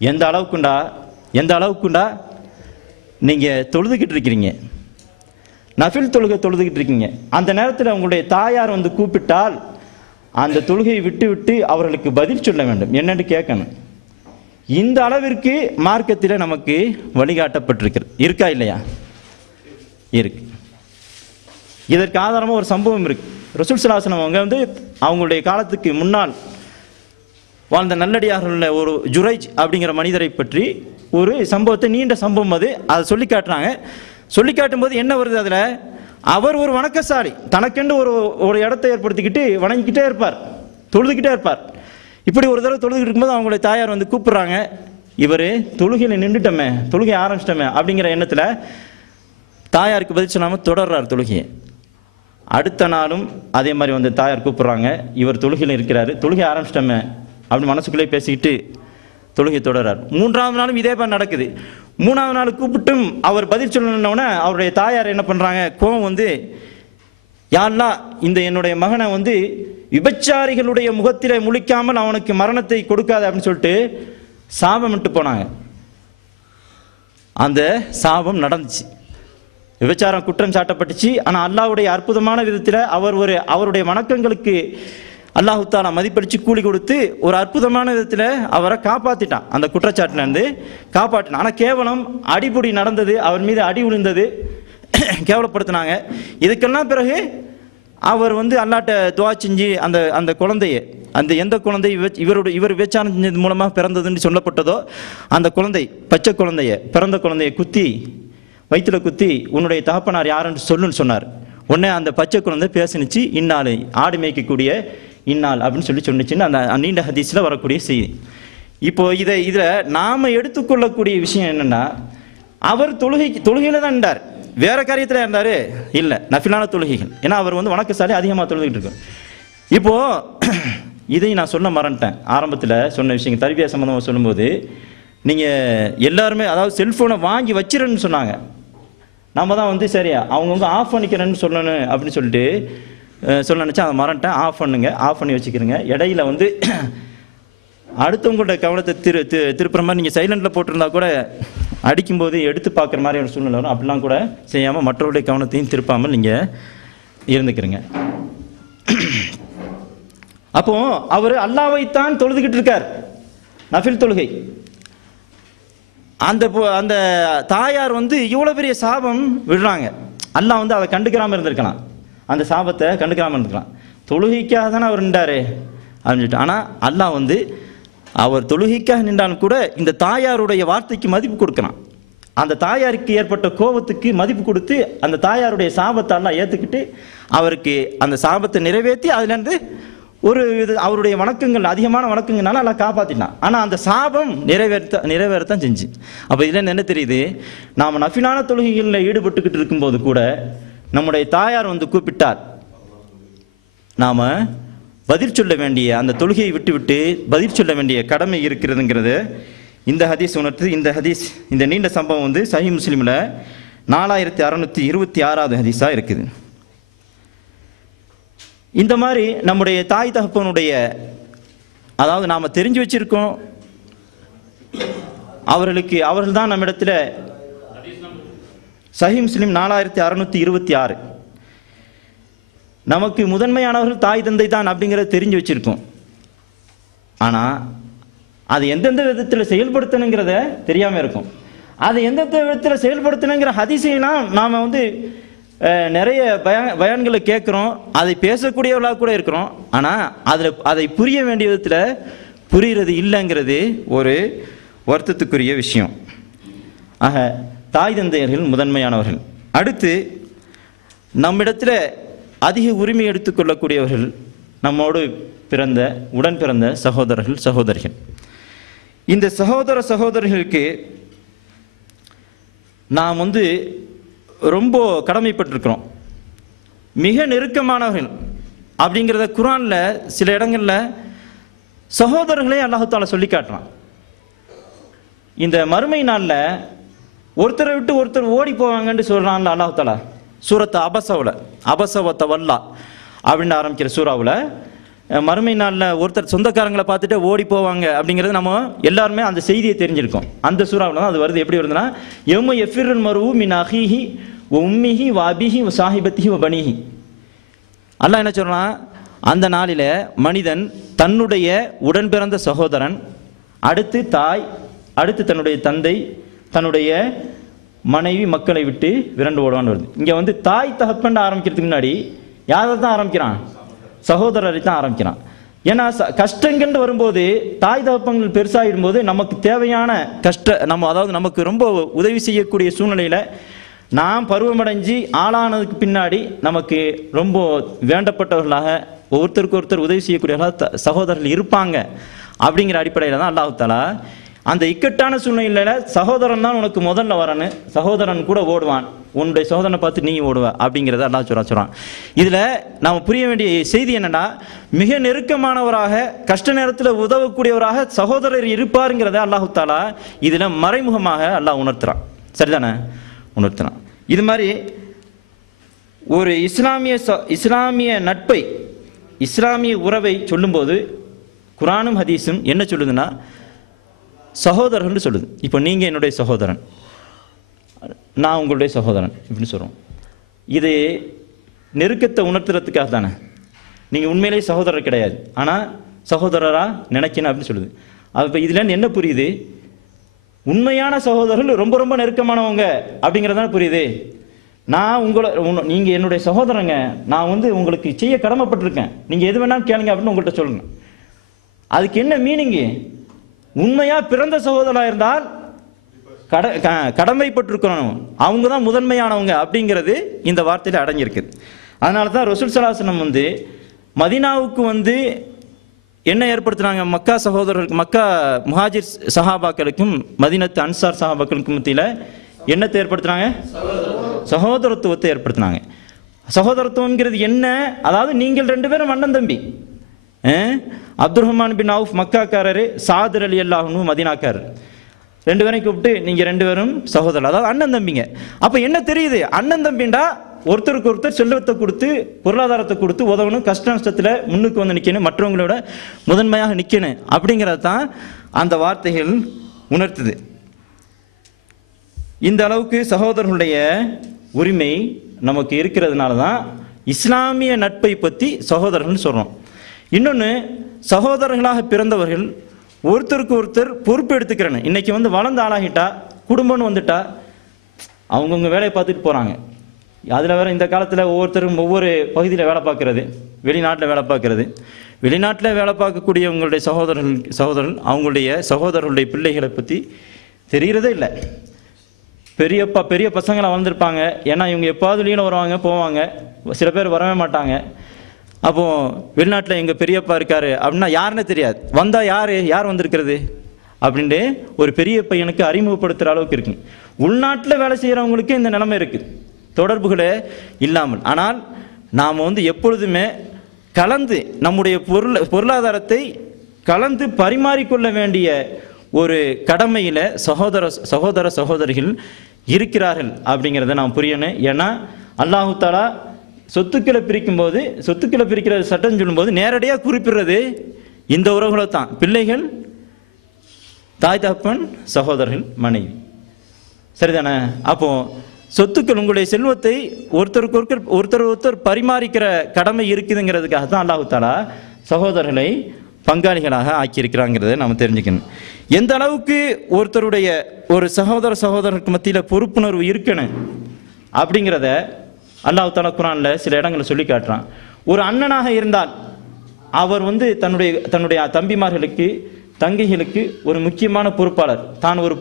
எந்த அளவுக்குண்டா நீங்கள் தொழுதுகிட்டு இருக்கிறீங்க, நஃபில் தொழுதுகிட்டு இருக்கீங்க, அந்த நேரத்தில் உங்களுடைய தாயார் வந்து கூப்பிட்டால் அந்த தொழுகையை விட்டு அவர்களுக்கு பதில் சொல்ல வேண்டும், என்னென்னு கேட்கணும். இந்த அளவிற்கு மார்க்கத்தில் நமக்கு வழிகாட்டப்பட்டிருக்கிறது. இருக்கா இல்லையா? இருக்கு. இதற்கு ஆதாரமாக ஒரு சம்பவம் இருக்கு. ரசூல் ஸல்லல்லாஹு அலைஹி வஸல்லம் அவங்க வந்து அவங்களுடைய காலத்துக்கு முன்னால் வாழ்ந்த நல்லடியார்கள் ஒரு ஜுரைஜ் அப்படிங்கிற மனிதரை பற்றி ஒரு சம்பவத்தை, நீண்ட சம்பவம் அது, அதை சொல்லி காட்டுறாங்க. சொல்லி காட்டும்போது என்ன வருது அதில், அவர் ஒரு வணக்கசாலி, தனக்கென்று ஒரு இடத்தை ஏற்படுத்திக்கிட்டு வணங்கிக்கிட்டே இருப்பார், தொழுதுகிட்டே இருப்பார். இப்படி ஒரு தடவை தொழுதுகிட்டு இருக்கும்போது அவங்களுடைய தாயார் வந்து கூப்பிட்றாங்க. இவர் தொழுகையில் நின்றுட்டோமே, தொழுகை ஆரம்பிச்சிட்டோமே அப்படிங்கிற எண்ணத்தில் தாயாருக்கு பதில் சொல்லாமல் தொடர்றார் தொழுகையை. அடுத்த நாளும் அதே மாதிரி வந்து தாயார் கூப்பிட்றாங்க, இவர் தொழுகையில் இருக்கிறாரு, தொழுகை ஆரம்பிச்சிட்டோமே அப்படின்னு மனசுக்குள்ளே பேசிக்கிட்டு தொழுகை தொடர்றார். 3வது நாளும் இதே மாதிரி நடக்குது. 3வது நாள் கூப்பிட்டும் அவர் பதில் சொல்லணுன்னே அவருடைய தாயார் என்ன பண்ணுறாங்க, கோவம் வந்து, யா அல்லாஹ், இந்த என்னுடைய மகனை வந்து விபச்சாரிகளுடைய முகத்திலே முழிக்காமல் அவனுக்கு மரணத்தை கொடுக்காது அப்படின்னு சொல்லிட்டு சாபமிட்டு போனாங்க. அந்த சாபம் நடந்துச்சு, விபச்சாரம் குற்றம் சாட்டப்பட்டுச்சு. ஆனால் அல்லாஹ்வுடைய அற்புதமான விதத்தில் அவருடைய வணக்கங்களுக்கு அல்லாஹ் தஆலா மதிப்பளித்து கூலி கொடுத்து ஒரு அற்புதமான விதத்தில் அவரை காப்பாற்றிட்டான், அந்த குற்றச்சாட்டிலேருந்து காப்பாற்றினான். ஆனால் கேவலம் அடிபுடி நடந்தது, அவர் மீது அடி விழுந்தது, கேவலப்படுத்தினாங்க. இதுக்கெல்லாம் பிறகு அவர் வந்து அல்லாட்ட துவா செஞ்சு அந்த குழந்தைய, அந்த எந்த குழந்தை இவர் விபச்சாரம் செஞ்சது மூலமாக பிறந்ததுன்னு சொல்லப்பட்டதோ அந்த குழந்தை, பச்சை குழந்தைய, பிறந்த குழந்தைய வயிற்றில் குத்தி உன்னுடைய தகப்பனார் யாருன்னு சொல்லுன்னு சொன்னார். உடனே அந்த பச்சை குழந்தை பேசினுச்சு, இந்நாள் ஆடு மேய்க்கக்கூடிய இந்நாள் அப்படின்னு சொன்னிச்சுன்னு அந்த நீண்ட ஹதீஸில் வரக்கூடிய செய்தி. இப்போ இதில் நாம் எடுத்துக்கொள்ளக்கூடிய விஷயம் என்னென்னா, அவர் தொழுகையில் தான் இருந்தார், வேற காரியத்தில் இருந்தார் இல்லை, நஃபிலான தொழுகைகள். ஏன்னா அவர் வந்து வணக்கசாலி, அதிகமாக தொழுகிட்டு இருக்கு. இப்போது இதையும் நான் சொல்ல மறந்துட்டேன், ஆரம்பத்தில் சொன்ன விஷயங்கள் தர்பியா சம்மந்தமாக சொல்லும்போது, நீங்கள் எல்லாருமே அதாவது செல்ஃபோனை வாங்கி வச்சிருன்னு சொன்னாங்க. நம்ம தான் வந்து சரியா அவங்கவுங்க ஆஃப் பண்ணிக்கிறேன்னு சொல்லணும் அப்படின்னு சொல்லிட்டு சொல்ல நினச்சா அதை மறந்துட்டேன். ஆஃப் பண்ணி வச்சுக்கிறேங்க. இடையில வந்து அடுத்தவங்களோட கவனத்தை திருப்புற மாதிரி நீங்கள் சைலண்டில் போட்டிருந்தா கூட அடிக்கும்போது எடுத்து பார்க்குற மாதிரி ஒரு சூழ்நிலை வரும். அப்படிலாம் கூட செய்யாமல் மற்றவருடைய கவனத்தையும் திருப்பாமல் நீங்கள் இருந்துக்கிறீங்க. அப்போ அவர் அல்லாஹ்வைத்தான் தொழுதுகிட்டு இருக்கார், நஃபில் தொழுகை. அந்த தாயார் வந்து இவ்வளோ பெரிய சாபம் விடுறாங்க. அல்லாஹ் வந்து அதை கண்டுக்கிறாமல் இருந்திருக்கலாம், அந்த சாபத்தை கண்டுக்கிறாமல் இருந்திருக்கலாம். தொழுகைக்காக தானே அவர் நின்றாரு அப்படின்னு சொல்லிட்டு. ஆனால் அல்லாஹ் வந்து அவர் தொழுகைக்காக நின்றாலும் கூட இந்த தாயாருடைய வார்த்தைக்கு மதிப்பு கொடுக்குறான். அந்த தாயாருக்கு ஏற்பட்ட கோபத்துக்கு மதிப்பு கொடுத்து அந்த தாயாருடைய சாபத்தை எல்லாம் ஏற்றுக்கிட்டு அவருக்கு அந்த சாபத்தை நிறைவேற்றி அதுலேருந்து அவருடைய வணக்கங்கள், அதிகமான வணக்கங்கள்னால எல்லாம் காப்பாற்றினான். ஆனால் அந்த சாபம் நிறைவேறத்தான் செஞ்சு. அப்போ இதில் என்ன தெரியுது, நாம் நஃபிலான தொழுகைகளில் ஈடுபட்டுக்கிட்டு இருக்கும்போது கூட நம்முடைய தாயார் வந்து கூப்பிட்டார், நாம் பதில் சொல்ல வேண்டிய, அந்த தொழுகையை விட்டு பதில் சொல்ல வேண்டிய கடமை இருக்கிறதுங்கிறது இந்த ஹதீஸ் உணர்த்து. இந்த நீண்ட சம்பவம் வந்து சஹீஹ் முஸ்லிமில் 4626வது ஹதீஸாக இருக்குது. இந்த மாதிரி நம்முடைய தாய் தகப்பனுடைய, அதாவது நாம் தெரிஞ்சு வச்சிருக்கோம், அவர்கள் தான் நம்மிடத்தில் சஹீஹ் முஸ்லிம் 4626 நமக்கு முதன்மையானவர்கள் தாய் தந்தை தான் அப்படிங்கிறத தெரிஞ்சு வச்சிருக்கோம். ஆனால் அது எந்தெந்த விதத்தில் செயல்படுத்தணுங்கிறத தெரியாமல் இருக்கும். அது எந்தெந்த விதத்தில் செயல்படுத்தணுங்கிற ஹதீஸையெல்லாம் நாம் வந்து நிறைய பயான்களை கேட்குறோம், அதை பேசக்கூடியவர்களாக கூட இருக்கிறோம். ஆனால் அதை புரிய வேண்டிய விதத்தில் புரிகிறது இல்லைங்கிறது ஒரு வருத்தத்துக்குரிய விஷயம். ஆக தாய் தந்தையர்கள் முதன்மையானவர்கள். அடுத்து நம்மிடத்தில் அதிக உரிமை எடுத்துக்கொள்ளக்கூடியவர்கள் நம்மோடு உடன் பிறந்த சகோதரிகள். இந்த சகோதரர்களுக்கு நாம் வந்து ரொம்ப கடமைப்பட்டிருக்கிறோம். மிக நெருக்கமானவர்கள் அப்படிங்கிறத குர்ஆனில் சில இடங்களில் சகோதரர்களே அல்லாஹ் தஆலா சொல்லி காட்டுறான். இந்த மறுமை நாளில் ஒருத்தரை விட்டு ஒருத்தர் ஓடி போவாங்கன்னு சொல்கிறான்ல அல்லாஹ் தஆலா சூரத்து அபஸவில் அபஸவ தவல்லா அப்படின்னு ஆரம்பிக்கிற சூறாவில் மறுமை நாளில் ஒருத்தர் சொந்தக்காரங்களை பார்த்துட்டு ஓடி போவாங்க அப்படிங்கிறது நம்ம எல்லாருமே அந்த செய்தியை தெரிஞ்சிருக்கோம். அந்த சூறாவில் தான் அது வருது. எப்படி வருதுன்னா யௌம யஃபிருல் மர்உ மின் அஹீஹி வ உம்மிஹி வ அபீஹி வ ஸாஹிபத்திஹி வ பனீஹி. அல்லாஹ் என்ன சொல்கிறான், அந்த நாளில் மனிதன் தன்னுடைய உடன் பிறந்த சகோதரன், அடுத்து தாய், அடுத்து தன்னுடைய தந்தை, தன்னுடைய மனைவி, மக்களை விட்டு விரண்டு ஓடுவான்னு வருது. இங்கே வந்து தாய் தகப்பன் ஆரம்பிக்கிறதுக்கு முன்னாடி யாரை தான் ஆரம்பிக்கிறான்? சகோதரரை தான் ஆரம்பிக்கிறான். ஏன்னா கஷ்டங்கள் வரும்போது தாய் தகப்பங்கள் பெருசாகிடும்போது நமக்கு தேவையான அதாவது நமக்கு ரொம்ப உதவி செய்யக்கூடிய சூழ்நிலையில் நாம் பருவமடைஞ்சு ஆளானதுக்கு பின்னாடி நமக்கு ரொம்ப வேண்டப்பட்டவர்களாக ஒருத்தருக்கு ஒருத்தர் உதவி செய்யக்கூடியவர்களாக சகோதரர்கள் இருப்பாங்க. அப்படிங்கிற அடிப்படையில் தான் அல்லாஹ் தஆலா அந்த இக்கட்டான சூழ்நிலையில் சகோதரன் தான் உனக்கு முதல்ல வரணும், சகோதரன் கூட ஓடுவான், உன்னுடைய சகோதரனை பார்த்து நீ ஓடுவ அப்படிங்கிறத அல்லாஹ் சொல்கிறான். இதில் நாம் புரிய வேண்டிய செய்தி என்னென்னா, மிக நெருக்கமானவராக கஷ்ட நேரத்தில் உதவக்கூடியவராக சகோதரர் இருப்பாருங்கிறத அல்லாஹ் தஆலா இதில் மறைமுகமாக அல்லாஹ் உணர்த்துறான். சரிதானே? உணர்த்துறான். இது மாதிரி ஒரு இஸ்லாமிய நட்பை, இஸ்லாமிய உறவை சொல்லும்போது குர்ஆனும் ஹதீஸும் என்ன சொல்லுதுன்னா சகோதரர்கள் சொல்லுது. இப்போ நீங்கள் என்னுடைய சகோதரன், நான் உங்களுடைய சகோதரன் இப்படின்னு சொல்கிறோம். இது நெருக்கத்தை உணர்த்துறதுக்காக தானே. நீங்கள் உண்மையிலேயே சகோதரர் கிடையாது, ஆனால் சகோதரராக நினைக்கணும் அப்படின்னு சொல்லுது. அப்போ இதுலேருந்து என்ன புரியுது? உண்மையான சகோதரர்கள் ரொம்ப ரொம்ப நெருக்கமானவங்க அப்படிங்கிறதான புரியுது. நான் நீங்கள் என்னுடைய சகோதரங்க, நான் வந்து உங்களுக்கு செய்ய கடமைப்பட்டிருக்கேன், நீங்கள் எது வேணாலும் கேளுங்க அப்படின்னு உங்கள்கிட்ட சொல்லுங்க. அதுக்கு என்ன மீனிங்கு? உண்மையாக பிறந்த சகோதரராக இருந்தால் கடமைப்பட்டிருக்கணும், அவங்க தான் முதன்மையானவங்க அப்படிங்கிறது இந்த வார்த்தையில் அடங்கியிருக்கு. அதனால தான் ரசூல் ஸல்லல்லாஹு அலைஹி வஸல்லம் வந்து மதீனாவுக்கு வந்து என்ன ஏற்படுத்தினாங்க? மக்கா சகோதரர்களுக்கு, மக்கா முஹாஜிர் சஹாபாக்களுக்கும் மதீனத்து அன்சார் சஹாபாக்களுக்கும் மத்தியில் என்னத்தை ஏற்படுத்தினாங்க? சகோதரத்துவத்தை ஏற்படுத்தினாங்க. சகோதரத்துவங்கிறது என்ன? அதாவது நீங்கள் ரெண்டு பேரும் அண்ணன் தம்பி. அப்துல் ரஹ்மான் பின் அவுஃப் மக்காக்காரரு, சாத் ரலியல்லாஹு அன்ஹு மதீனாக்காரர், ரெண்டு பேரையும் கூப்பிட்டு நீங்கள் ரெண்டு பேரும் சகோதரர், அதாவது அண்ணன் தம்பிங்க. அப்போ என்ன தெரியுது? அண்ணன் தம்பிண்டா ஒருத்தருக்கு ஒருத்தர் செல்வத்தை கொடுத்து பொருளாதாரத்தை கொடுத்து உதவணும், கஷ்ட நஷ்டத்தில் முன்னுக்கு வந்து நிற்கணும், மற்றவங்களோட முதன்மையாக நிற்கணும் அப்படிங்கிறது தான் அந்த வார்த்தைகள் உணர்த்துது. இந்த அளவுக்கு சகோதரர்களுடைய உரிமை நமக்கு இருக்கிறதுனால தான் இஸ்லாமிய நட்பை பற்றி சகோதரர்கள்னு சொல்கிறோம். இன்னொன்று, சகோதரர்களாக பிறந்தவர்கள் ஒருத்தருக்கு ஒருத்தர் பொறுப்பு எடுத்துக்கிறேன்னு. இன்றைக்கி வந்து வளர்ந்து ஆளாகிட்டா, குடும்பம்னு வந்துட்டா அவங்கவுங்க வேலையை பார்த்துட்டு போகிறாங்க. அதில் வேறு இந்த காலத்தில் ஒவ்வொருத்தரும் ஒவ்வொரு பகுதியில் வேலை பார்க்குறது, வெளிநாட்டில் வேலை பார்க்குறது. வெளிநாட்டில் வேலை பார்க்கக்கூடியவங்களுடைய சகோதரர்கள் அவங்களுடைய சகோதரர்களுடைய பிள்ளைகளை பற்றி தெரிகிறதே இல்லை. பெரிய பசங்களாக வளர்ந்துருப்பாங்க. ஏன்னா இவங்க எப்பாவது லீவில் வருவாங்க போவாங்க, சில பேர் வரவே மாட்டாங்க. அப்போது வெளிநாட்டில் எங்கள் பெரியப்பா இருக்கார் அப்படின்னா யாருன்னு தெரியாது. வந்தால் யார் வந்திருக்கிறது அப்படின்ட்டு ஒரு பெரிய பையனுக்கு அறிமுகப்படுத்துகிற அளவுக்கு இருக்குங்க. உள்நாட்டில் வேலை செய்கிறவங்களுக்கு இந்த நிலைமை இருக்குது, தொடர்புகளே இல்லாமல். ஆனால் நாம் வந்து எப்பொழுதுமே கலந்து நம்முடைய பொருளாதாரத்தை கலந்து பரிமாறிக்கொள்ள வேண்டிய ஒரு கடமையில் சகோதரிகள் இருக்கிறார்கள் அப்படிங்கிறத நாம் புரியணும். ஏன்னா அல்லாஹு தஆலா சொத்துக்களை பிரிக்கும்போது, சொத்துக்களை பிரிக்கிற சட்டம் சொல்லும்போது நேரடியாக குறிப்பிடுறது இந்த உறவுகளை தான். பிள்ளைகள், தாய் தகப்பன், சகோதரர்கள், மனைவி. சரிதானே? அப்போது சொத்துக்கள், உங்களுடைய செல்வத்தை ஒருத்தர் பரிமாறிக்கிற கடமை இருக்குதுங்கிறதுக்காக தான் அல்லாஹு தஆலா சகோதரர்களை பங்காளிகளாக ஆக்கியிருக்கிறாங்கிறத நம்ம தெரிஞ்சுக்கணும். எந்த அளவுக்கு ஒருத்தருடைய ஒரு சகோதரருக்கு மத்தியில் பொறுப்புணர்வு இருக்கணும் அப்படிங்கிறத அல்லாஹ் தஆலா குர்ஆனில் சில இடங்களை சொல்லி காட்டுறான். ஒரு அண்ணனாக இருந்தால் அவர் வந்து தன்னுடைய தம்பிமார்களுக்கு, தங்கைகளுக்கு ஒரு முக்கியமான பொறுப்பாளர், தான் ஒரு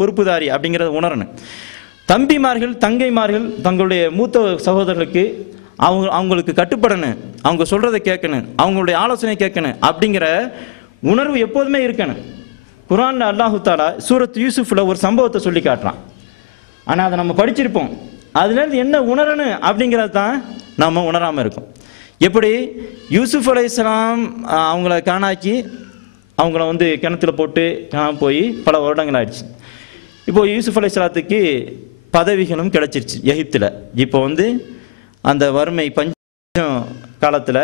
பொறுப்புதாரி அப்படிங்கிறத உணரணும். தம்பிமார்கள், தங்கைமார்கள் தங்களுடைய மூத்த சகோதரர்களுக்கு அவங்களுக்கு கட்டுப்படணும், அவங்க சொல்கிறத கேட்கணும், அவங்களுடைய ஆலோசனை கேட்கணும் அப்படிங்கிற உணர்வு எப்போதுமே இருக்கணும். குர்ஆனில் அல்லாஹ் தஆலா சூரத் யூசுஃபில் ஒரு சம்பவத்தை சொல்லி காட்டுறான். ஆனால் அதை நம்ம படிச்சிருப்போம். அதுலேருந்து என்ன உணரணும் அப்படிங்கிறது தான் நம்ம உணராமல் இருக்கும். எப்படி யூசுஃப் அலைஹிஸ்ஸலாம் அவங்கள காணாக்கி அவங்கள வந்து கிணத்துல போட்டு காணாமல் போய் பல வருடங்கள் ஆயிடுச்சு. இப்போ யூசுப் அலைஹிஸ்ஸலாத்துக்கு பதவிகளும் கிடைச்சிருச்சு எகிப்தில். இப்போ வந்து அந்த வறுமை பஞ்சம் காலத்தில்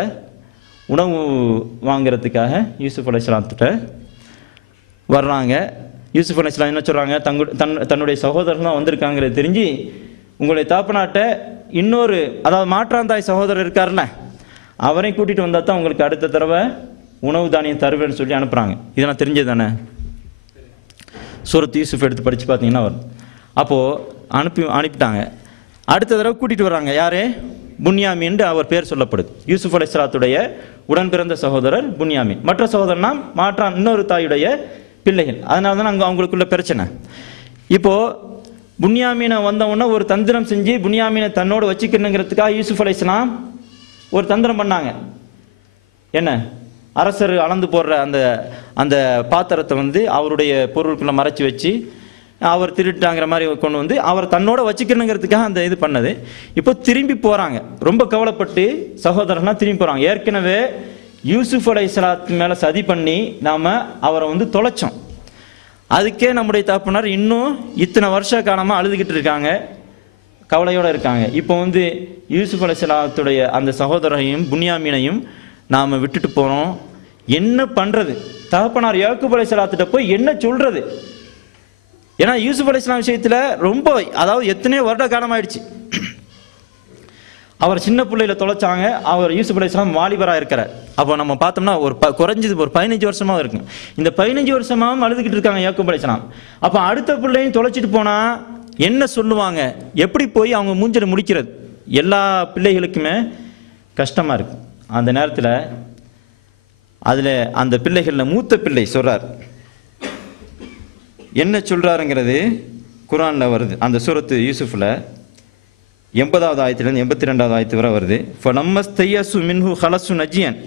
உணவு வாங்கிறதுக்காக யூசுப் அலைஹிஸ்ஸலாத்திட்ட வர்றாங்க. யூசுப் அலைஹிஸ்ஸலாம் என்ன சொல்கிறாங்க, தன்னுடைய சகோதரர்கள் வந்திருக்காங்கிறது தெரிஞ்சு, உங்களுடைய தாப்பனாட்ட இன்னொரு, அதாவது மாற்றாந்தாய் சகோதரர் இருக்கார்ல, அவரையும் கூட்டிகிட்டு வந்தால் தான் உங்களுக்கு அடுத்த தடவை உணவு தானியம் தருவேன்னு சொல்லி அனுப்புகிறாங்க. இதெல்லாம் தெரிஞ்சது தானே, சூரத் யூசுப் எடுத்து படித்து பார்த்தீங்கன்னா வரும். அப்போது அனுப்பிட்டாங்க. அடுத்த தடவை கூட்டிகிட்டு வர்றாங்க. யார்? புன்யாமின் அவர் பேர் சொல்லப்படுது. யூசுப் அலைஹிஸ்ஸலாத்துடைய உடன் பிறந்த சகோதரர் புன்யாமின். மற்ற சகோதரனா மாற்றான் இன்னொரு தாயுடைய பிள்ளைகள். அதனால தான் அங்கே அவங்களுக்குள்ள பிரச்சனை. இப்போது புன்யாமீனை வந்தவுடனே ஒரு தந்திரம் செஞ்சு புன்யாமீனை தன்னோடு வச்சுக்கணுங்கிறதுக்காக யூசுப் அலைஹிஸ்ஸலாம் ஒரு தந்திரம் பண்ணாங்க. என்ன? அரசர் அளந்து போடுற அந்த பாத்திரத்தை வந்து அவருடைய பொருட்களை மறைச்சி வச்சு அவர் திருட்டாங்கிற மாதிரி கொண்டு வந்து அவர் தன்னோட வச்சுக்கணுங்கிறதுக்காக அந்த இது பண்ணது. இப்போ திரும்பி போகிறாங்க. ரொம்ப கவலைப்பட்டு சகோதரர்லாம் திரும்பி போகிறாங்க. ஏற்கனவே யூசுப் அலைஹிஸ்ஸலாத்து மேலே சதி பண்ணி நாம் அவரை வந்து தொலைச்சோம். அதுக்கே நம்முடைய தகப்பனார் இன்னும் இத்தனை வருஷ காலமாக அழுதுகிட்டு இருக்காங்க, கவலையோடு இருக்காங்க. இப்போ வந்து யூசுப் அலைஹிஸ்ஸலாத்துடைய அந்த சகோதரரையும் புன்யாமீனையும் நாம் விட்டுட்டு போகிறோம். என்ன பண்ணுறது? தகப்பனார் யாக்கூப் அலைஹிஸ்ஸலாத்திட்ட போய் என்ன சொல்கிறது? ஏன்னா யூசுப் அலைஹிஸ்ஸலாம் விஷயத்தில் ரொம்ப, அதாவது எத்தனையோ வருட காலம் ஆயிடுச்சு. அவர் சின்ன பிள்ளையில தொலைச்சாங்க. அவர் யூசுப் அலைஹிஸ்ஸலாம் வாலிபராக இருக்கிறார். அப்போ நம்ம பார்த்தோம்னா குறைஞ்சது ஒரு 15 வருஷமாக இருக்கும். இந்த 15 வருஷமாகவும் அழுதுகிட்டு இருக்காங்க யாக்கூப் அலைஹிஸ்ஸலாம். அப்போ அடுத்த பிள்ளையும் தொலைச்சிட்டு போனால் என்ன சொல்லுவாங்க? எப்படி போய் அவங்க மூஞ்சில் முடிக்கிறது? எல்லா பிள்ளைகளுக்குமே கஷ்டமாக இருக்கு. அந்த நேரத்தில் அதில் அந்த பிள்ளைகளில் மூத்த பிள்ளை சொல்கிறார். என்ன சொல்கிறாருங்கிறது குர்ஆனில் வருது. அந்த சூரத்து யூசுஃபில் 80வது ஆயத்திலிருந்து 82வது ஆயத்து வரை வருது. ஃபலம்மஸ்தையசு மின்ஹு ஹலசு நஜியன்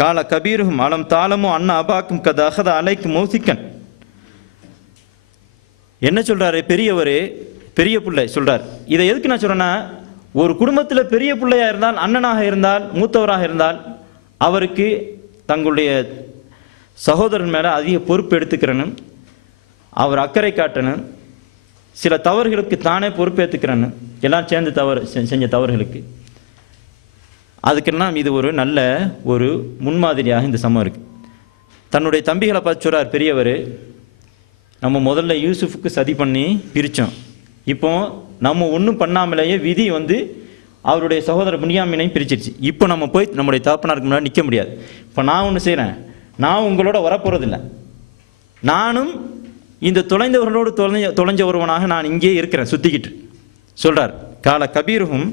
கால கபீருஹும் அலம் தாலமு அண்ணா அபாக்கும் கத அஹத அலைக்கு மௌசிக்கன். என்ன சொல்கிறாரு? பெரிய பிள்ளை சொல்கிறார். இதை எதுக்கு நான் சொல்கிறேன்னா, ஒரு குடும்பத்தில் பெரிய பிள்ளையாக இருந்தால், அண்ணனாக இருந்தால், மூத்தவராக இருந்தால், அவருக்கு தங்களுடைய சகோதரன் மேலே அதிக பொறுப்பு எடுத்துக்கிறனும், அவர் அக்கறை காட்டணும், சில தவறுகளுக்கு தானே பொறுப்பேற்றுக்கிறேன்னு, எல்லாம் சேர்ந்து செஞ்ச தவறுகளுக்கு. அதுக்கெல்லாம் இது ஒரு நல்ல ஒரு முன்மாதிரியாக இந்த சம்பவம் இருக்குது. தன்னுடைய தம்பிகளை பார்த்து சொல்கிறார் பெரியவர், நம்ம முதல்ல யூசுஃபுக்கு சதி பண்ணி பிரித்தோம். இப்போ நம்ம ஒன்றும் பண்ணாமலேயே விதி வந்து அவருடைய சகோதர புன்யாமீனையும் பிரிச்சிருச்சு. இப்போ நம்ம போய் நம்முடைய தகப்பனாருக்கு முன்னாடி நிற்க முடியாது. இப்போ நான் ஒன்று செய்கிறேன், நான் உங்களோட வரப்போகிறதில்லை, நானும் இந்த தொலைந்தவர்களோடு தொலைஞ்ச ஒருவனாக நான் இங்கே இருக்கிறேன் சுற்றிக்கிட்டு சொல்கிறார். கால கபீருகும்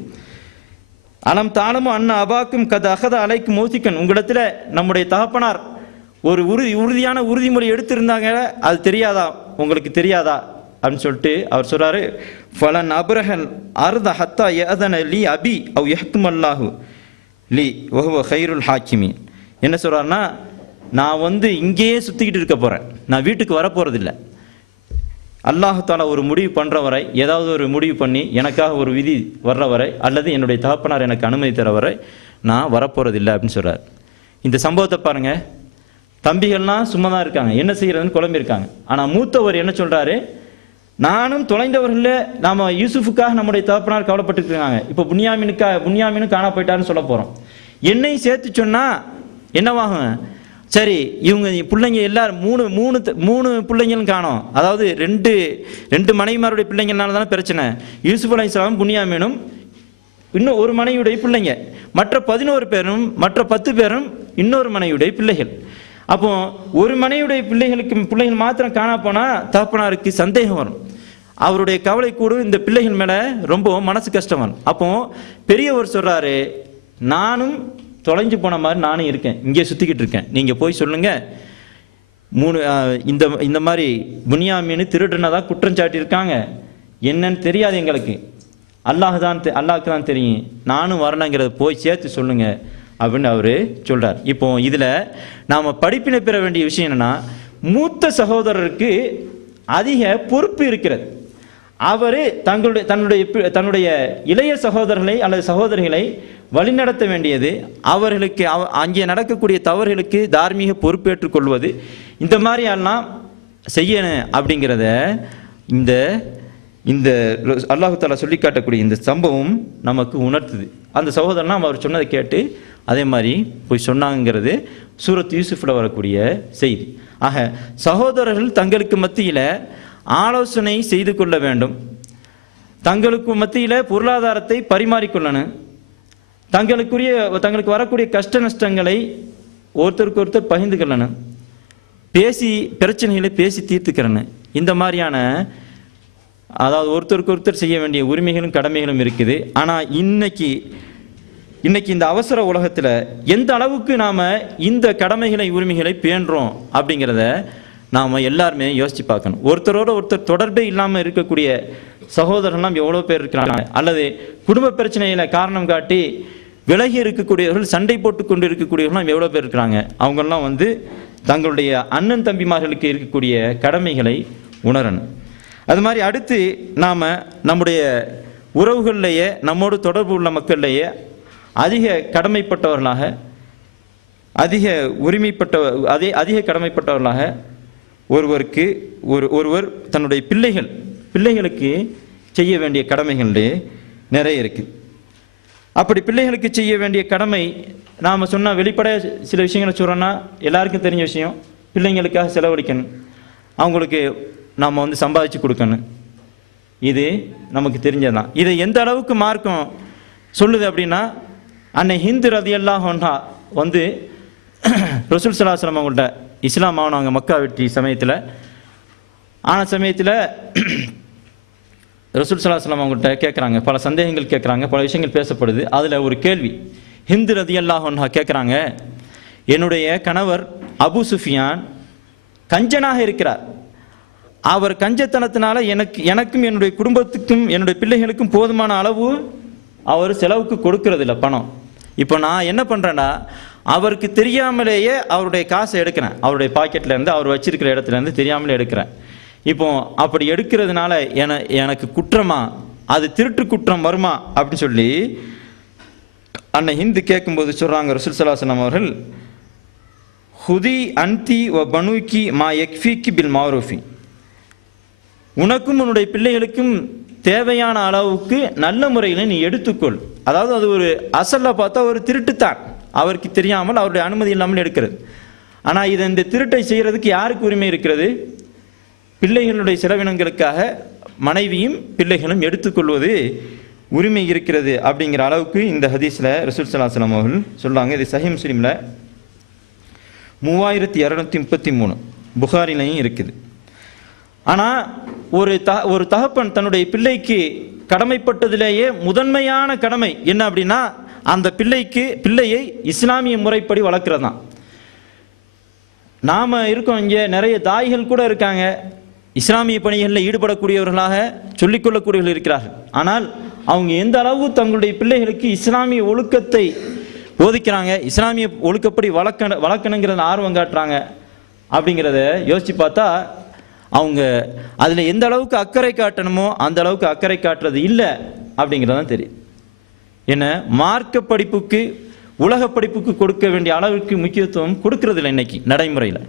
அலம் தாளமும் அண்ணா அபாக்கும் கத அகத அலைக்கும் மௌசிக்கன். உங்களிடத்தில் நம்முடைய தகப்பனார் ஒரு உறுதியான உறுதிமொழி எடுத்திருந்தாங்க, அது தெரியாதா? உங்களுக்கு தெரியாதா அப்படின்னு சொல்லிட்டு அவர் சொல்கிறாரு. ஃபலன் அப்ரஹல் அர்த ஹத்தா யஅதன லி அபி அவ் யஹ்கும் அல்லாஹு லி வஹுவ கைருல் ஹாக்கிமீன். என்ன சொல்கிறாருன்னா, நான் வந்து இங்கேயே சுற்றிக்கிட்டு இருக்க போகிறேன், நான் வீட்டுக்கு வரப்போகிறதில்லை. அல்லாஹு தாலா ஒரு முடிவு பண்ணுற வரை, ஏதாவது ஒரு முடிவு பண்ணி எனக்காக ஒரு விதி வர்ற வரை, அல்லது என்னுடைய தகப்பனார் எனக்கு அனுமதி தர வரை நான் வரப்போகிறதில்லை அப்படின்னு சொல்கிறார். இந்த சம்பவத்தை பாருங்கள். தம்பிகள்லாம் சும்மா தான் இருக்காங்க, என்ன செய்கிறதுன்னு குழம்பிருக்காங்க. ஆனால் மூத்தவர் என்ன சொல்கிறாரு, நானும் தொலைந்தவர்களில் நாம் யூசுஃபுக்காக நம்முடைய தகப்பனார் கவலைப்பட்டுருக்காங்க, இப்போ புன்யாமீனும் காணா போயிட்டாருன்னு சொல்ல போகிறோம். என்னையும் சேர்த்து சொன்னால் என்னவாகும்? சரி, இவங்க பிள்ளைங்க எல்லாரும் மூணு பிள்ளைங்களும் காணோம். அதாவது ரெண்டு மனைவிமாருடைய பிள்ளைங்கள்னால தானே பிரச்சனை. யூசுப் அலைஹிஸ்ஸலாம் புன்யாமீனும் இன்னும் ஒரு மனைவியுடைய பிள்ளைங்க, மற்ற 11 பேரும் மற்ற 10 பேரும் இன்னொரு மனைவியுடைய பிள்ளைகள். அப்போ ஒரு மனைவியுடைய பிள்ளைகள் மாத்திரம் காணா போனால் தகப்பனாருக்கு சந்தேகம் வரும், அவருடைய கவலை கூட இந்த பிள்ளைகள் மேலே ரொம்ப மனசு கஷ்டம் வரும். அப்போ பெரியவர் சொல்கிறாரு, நானும் தொலைஞ்சு போன மாதிரி நானும் இருக்கேன், இங்கே சுற்றிக்கிட்டு இருக்கேன், நீங்கள் போய் சொல்லுங்கள், இந்த மாதிரி புன்யாமீன் திருடுனதாக குற்றம் சாட்டியிருக்காங்க, என்னன்னு தெரியாது எங்களுக்கு, அல்லாஹ்க்கு தான் தெரியும், நானும் வரணுங்கிறத போய் சேர்த்து சொல்லுங்க அப்படின்னு அவர் சொல்கிறார். இப்போ இதில் நாம் படிப்பினை பெற வேண்டிய விஷயம் என்னென்னா, மூத்த சகோதரருக்கு அதிக பொறுப்பு இருக்கிறது. அவர் தன்னுடைய இளைய சகோதரர்களை அல்லது சகோதரிகளை வழிநடத்த வேண்டியது, அவர்களுக்கு அங்கே நடக்கக்கூடிய தவறுகளுக்கு தார்மீக பொறுப்பேற்றுக் கொள்வது, இந்த மாதிரியெல்லாம் செய்யணும் அப்படிங்கிறத இந்த இந்த அல்லாஹு தாலா சொல்லி காட்டக்கூடிய இந்த சம்பவம் நமக்கு உணர்த்துது. அந்த சகோதரனா அவர் சொன்னதை கேட்டு அதே மாதிரி போய் சொன்னாங்கிறது சூரத் யூசுஃபில் வரக்கூடிய செய்தி. ஆக சகோதரர்கள் தங்களுக்கு மத்தியில் ஆலோசனை செய்து கொள்ள வேண்டும், தங்களுக்கு மத்தியில் பொருளாதாரத்தை பரிமாறிக்கொள்ளணும், தங்களுக்கு வரக்கூடிய கஷ்ட நஷ்டங்களை ஒருத்தருக்கு ஒருத்தர் பகிர்ந்து கொள்ளணும், பேசி பிரச்சனைகளை பேசி தீர்த்துக்கிறணும். இந்த மாதிரியான அதாவது ஒருத்தருக்கு ஒருத்தர் செய்ய வேண்டிய உரிமைகளும் கடமைகளும் இருக்குது. ஆனால் இன்னைக்கு இந்த அவசர உலகத்தில் எந்த அளவுக்கு நாம் இந்த கடமைகளை உரிமைகளை பேணுறோம் அப்படிங்கிறத நாம் எல்லாருமே யோசித்து பார்க்கணும். ஒருத்தரோட ஒருத்தர் தொடர்பே இல்லாமல் இருக்கக்கூடிய சகோதரர்கள்லாம் எவ்வளோ பேர் இருக்கிறாங்க, அல்லது குடும்ப பிரச்சனைகளை காரணம் காட்டி விலகி இருக்கக்கூடியவர்கள், சண்டை போட்டு கொண்டு இருக்கக்கூடியவர்கள்லாம் எவ்வளோ பேர் இருக்கிறாங்க. அவங்கெல்லாம் தங்களுடைய அண்ணன் தம்பிமார்களுக்கு இருக்கக்கூடிய கடமைகளை உணரணும். அது மாதிரி அடுத்து நாம் நம்முடைய உறவுகளிலேயே நம்மோடு தொடர்பு உள்ள மக்களிலேயே அதிக கடமைப்பட்டவர்களாக, அதிக கடமைப்பட்டவர்களாக ஒருவர் தன்னுடைய பிள்ளைகளுக்கு செய்ய வேண்டிய கடமைகளே நிறைய இருக்குது. அப்படி பிள்ளைகளுக்கு செய்ய வேண்டிய கடமை நாம் சொன்னால் வெளிப்படைய சில விஷயங்களை சொல்கிறோன்னா எல்லாருக்கும் தெரிஞ்ச விஷயம், பிள்ளைங்களுக்காக செலவழிக்கணும், அவங்களுக்கு நாம் சம்பாதிச்சு கொடுக்கணும். இது நமக்கு தெரிஞ்சதுதான். இதை எந்த அளவுக்கு மார்க்கம் சொல்லுது அப்படின்னா, அன்னை ஹிந்து ரலியல்லாஹு அன்ஹா ரசூல் ஸல்லல்லாஹு அலைஹி வஸல்லம் அவங்கள்ட்ட இஸ்லாம் ஆனாங்க மக்கா வெற்றி சமயத்தில். ரசூல் ஸல்லல்லாஹு அலைஹி வஸல்லம் அவங்கள்ட்ட கேட்குறாங்க, பல சந்தேகங்கள் கேட்குறாங்க, பல விஷயங்கள் பேசப்படுது. அதில் ஒரு கேள்வி, ஹிந்து ரலியல்லாஹு அன்ஹா கேட்குறாங்க, என்னுடைய கணவர் அபு சுஃபியான் கஞ்சனாக இருக்கிறார், அவர் கஞ்சத்தனத்தினால எனக்கும் என்னுடைய குடும்பத்துக்கும் என்னுடைய பிள்ளைகளுக்கும் போதுமான அளவு அவர் செலவுக்கு கொடுக்கறது இல்லை பணம். இப்போ நான் என்ன பண்ணுறேன்னா, அவருக்கு தெரியாமலேயே அவருடைய காசை எடுக்கிறேன், அவருடைய பாக்கெட்லேருந்து அவர் வச்சிருக்கிற இடத்துலேருந்து தெரியாமலே எடுக்கிறேன். இப்போ அப்படி எடுக்கிறதுனால எனக்கு குற்றமா, அது திருட்டு குற்றம் வருமா அப்படின்னு சொல்லி அன்னை ஹிந்து கேட்கும்போது சொல்கிறாங்க ரசூல் ஸல்லல்லாஹு அலைஹி வஸல்லம் அவர்கள், ஹுதி அன்தி வ பனுக்கி மா யக்ஃபிகி பில் மாரூஃபி, உனக்கும் உன்னுடைய பிள்ளைகளுக்கும் தேவையான அளவுக்கு நல்ல முறையில் நீ எடுத்துக்கொள். அதாவது அது ஒரு அசல்ல பார்த்தா ஒரு திருட்டுத்தான், அவருக்கு தெரியாமல் அவருடைய அனுமதி இல்லாமல் எடுக்கிறது. ஆனால் இந்த திருட்டை செய்கிறதுக்கு யாருக்கு உரிமை இருக்கிறது? பிள்ளைகளுடைய செலவினங்களுக்காக மனைவியும் பிள்ளைகளும் எடுத்துக்கொள்வது உரிமை இருக்கிறது. அப்படிங்கிற அளவுக்கு இந்த ஹதீஸில் ரசூல் ஸல்லல்லாஹு அலைஹி வஸல்லம் அவர்கள் சொல்கிறாங்க. இது சஹீஹ் முஸ்லிமில் 3233 புகாரிலையும் இருக்குது. ஆனால் ஒரு தகப்பன் தன்னுடைய பிள்ளைக்கு கடமைப்பட்டதிலேயே முதன்மையான கடமை என்ன அப்படின்னா, அந்த பிள்ளையை இஸ்லாமிய முறைப்படி வளர்க்குறது தான். நாம் இருக்கோம், இங்கே நிறைய தாய்கள் கூட இருக்காங்க, இஸ்லாமிய பணிகளில் ஈடுபடக்கூடியவர்களாக சொல்லிக்கொள்ளக்கூடியவர்கள் இருக்கிறார்கள். ஆனால் அவங்க எந்த அளவு தங்களுடைய பிள்ளைகளுக்கு இஸ்லாமிய ஒழுக்கத்தை போதிக்கிறாங்க, இஸ்லாமிய ஒழுக்கப்படி வளர்க்கணுங்கிறத ஆர்வம் காட்டுறாங்க அப்படிங்கிறத யோசித்து பார்த்தா அவங்க அதில் எந்த அளவுக்கு அக்கறை காட்டணுமோ அந்த அளவுக்கு அக்கறை காட்டுறது இல்லை அப்படிங்கிறதான் தெரியும். என்ன, மார்க்க படிப்புக்கு உலக படிப்புக்கு கொடுக்க வேண்டிய அளவுக்கு முக்கியத்துவம் கொடுக்கறதில்லை இன்னைக்கு நடைமுறையில்.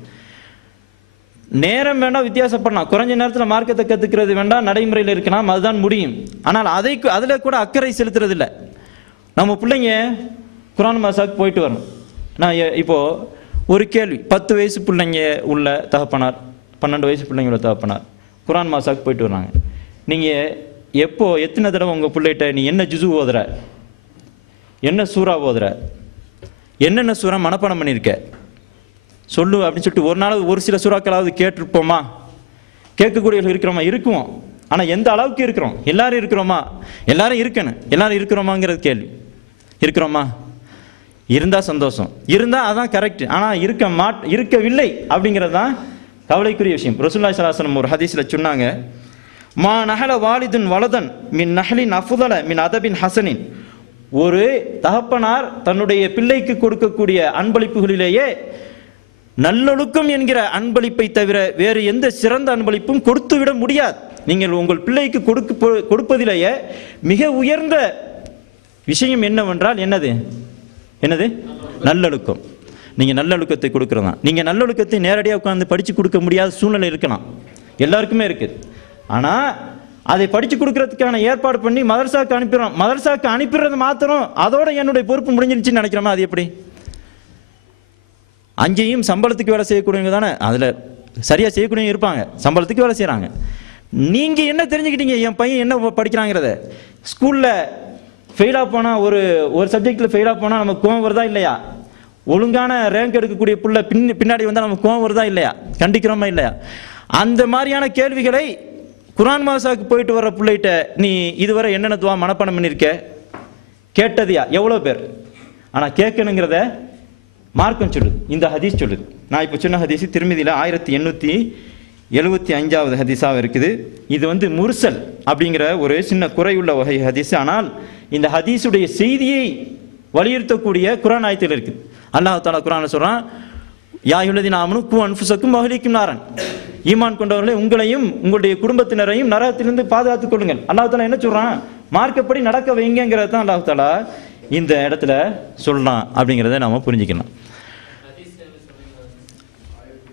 நேரம் வேண்டாம், வித்தியாசப்படலாம், குறைஞ்ச நேரத்தில் மார்க்கத்தை கற்றுக்கிறது வேண்டாம், நடைமுறையில் இருக்கலாம், அதுதான் முடியும். ஆனால் அதில் கூட அக்கறை செலுத்துறது இல்லை. நம்ம பிள்ளைங்க குர்ஆன் மாசாக்கு போயிட்டு வரணும். நான் இப்போது ஒரு கேள்வி, 10 வயசு பிள்ளைங்க உள்ள தகப்பனார், 12 வயசு பிள்ளைங்களோட தகப்பனார் குர்ஆன் மாசாக்கு போயிட்டு வராங்க. நீங்கள் எத்தனை தடவை உங்கள் பிள்ளைகிட்ட நீ என்ன ஜுசு ஓதுற, என்ன சூறா ஓதுற, என்னென்ன சூறா மனப்பாடம் பண்ணியிருக்க சொல்லு அப்படின்னு சொல்லிட்டு ஒரு நாள் ஒரு சில சூறாக்களாவது கேட்டிருப்போமா? கேட்கக்கூடியவர்கள் இருக்கிறோமா? இருக்குவோம். ஆனால் எந்த அளவுக்கு இருக்கிறோம்? எல்லாரும் இருக்கிறோமா? எல்லாரும் இருக்கணும். எல்லாரும் இருக்கிறோமாங்கிறது கேள்வி. இருக்கிறோமா? இருந்தால் சந்தோஷம், இருந்தால் அதான் கரெக்ட். ஆனால் இருக்கவில்லை அப்படிங்கிறது தான் கவலைக்குரிய விஷயம். ரசூலுல்லாஹி ஸல்லல்லாஹு அலைஹி வஸல்லம் ஒரு ஹதீஸில் சொன்னாங்க, மா நஹல வாலிதுன் வலதன் மின் நஹலின் அஃதல மின் அதபின் ஹசனின். ஒரு தகப்பனார் தன்னுடைய பிள்ளைக்கு கொடுக்கக்கூடிய அன்பளிப்புகளிலேயே நல்லொழுக்கம் என்கிற அன்பளிப்பை தவிர வேறு எந்த சிறந்த அன்பளிப்பும் கொடுத்து விட முடியாது. நீங்கள் உங்கள் பிள்ளைக்கு கொடுப்பதிலேயே மிக உயர்ந்த விஷயம் என்னவென்றால் என்னது? நல்லொழுக்கம். நீங்கள் நல்லொழுக்கத்தை கொடுக்குறதா. நீங்கள் நல்லொழுக்கத்தை நேரடியாக உட்காந்து படித்து கொடுக்க முடியாத சூழ்நிலை இருக்கலாம், எல்லாருக்குமே இருக்குது. ஆனால் அதை படித்து கொடுக்கறதுக்கான ஏற்பாடு பண்ணி மதரசாவுக்கு அனுப்பிடுறோம். மதரசாவுக்கு அனுப்பிடுறது மாத்திரம் அதோட என்னுடைய பொறுப்பு முடிஞ்சிருச்சுன்னு நினைக்கிறோமா? அது எப்படி? அங்கேயும் சம்பளத்துக்கு வேலை செய்யக்கூடியவங்க தானே அதில் சரியாக செய்யக்கூடியவங்க இருப்பாங்க, சம்பளத்துக்கு வேலை செய்கிறாங்க. நீங்கள் என்ன தெரிஞ்சுக்கிட்டீங்க என் பையன் என்ன படிக்கிறாங்கிறத? ஸ்கூலில் ஃபெயிலாக போனால், ஒரு சப்ஜெக்டில் ஃபெயிலாக போனால் நமக்கு கோவம் வருதா இல்லையா? ஒழுங்கான ரேங்க் எடுக்கக்கூடிய பிள்ளை பின்னாடி வந்தால் நமக்கு கோவம் வருதா இல்லையா? கண்டிக்கிறோமா இல்லையா? அந்த மாதிரியான கேள்விகளை குர்ஆன் மதரசாவுக்கு போயிட்டு வர்ற பிள்ளைகிட்ட நீ இதுவரை என்னென்ன துவா மனப்பாடம் பண்ணியிருக்க கேட்டதியா? எவ்வளோ பேர்? ஆனால் கேட்கணுங்கிறத மார்க்கம் சொல்லுது, இந்த ஹதீஸ் சொல்லுது. நான் இப்போ சொன்ன ஹதீஸ் திருமதியில் 1875வது ஹதீஸாக இருக்குது. இது முர்சல் அப்படிங்கிற ஒரு சின்ன குறையுள்ள வகை ஹதீஸ். ஆனால் இந்த ஹதீஸுடைய செய்தியை வலியுறுத்தக்கூடிய குர்ஆன் ஆயத்தில் இருக்குது. அல்லாஹ் தஆலா குர்ஆனில் சொல்கிறான், யா அய்யுஹல்லதீன ஆமனூ கூ அன்ஃபுஸக்கும் வ அஹ்லீக்கும் நாரன், ஈமான் கொண்டவர்களே உங்களையும் உங்களுடைய குடும்பத்தினரையும் நரகத்திலிருந்து பாதுகாத்துக் கொள்ளுங்கள். அல்லாஹ் தஆலா என்ன சொல்கிறான்? மார்க்கப்படி நடக்க வைங்கிறது தான் அல்லாஹ் தஆலா இந்த இடத்துல சொல்லலாம் அப்படிங்கிறத நாம் புரிஞ்சுக்கலாம்.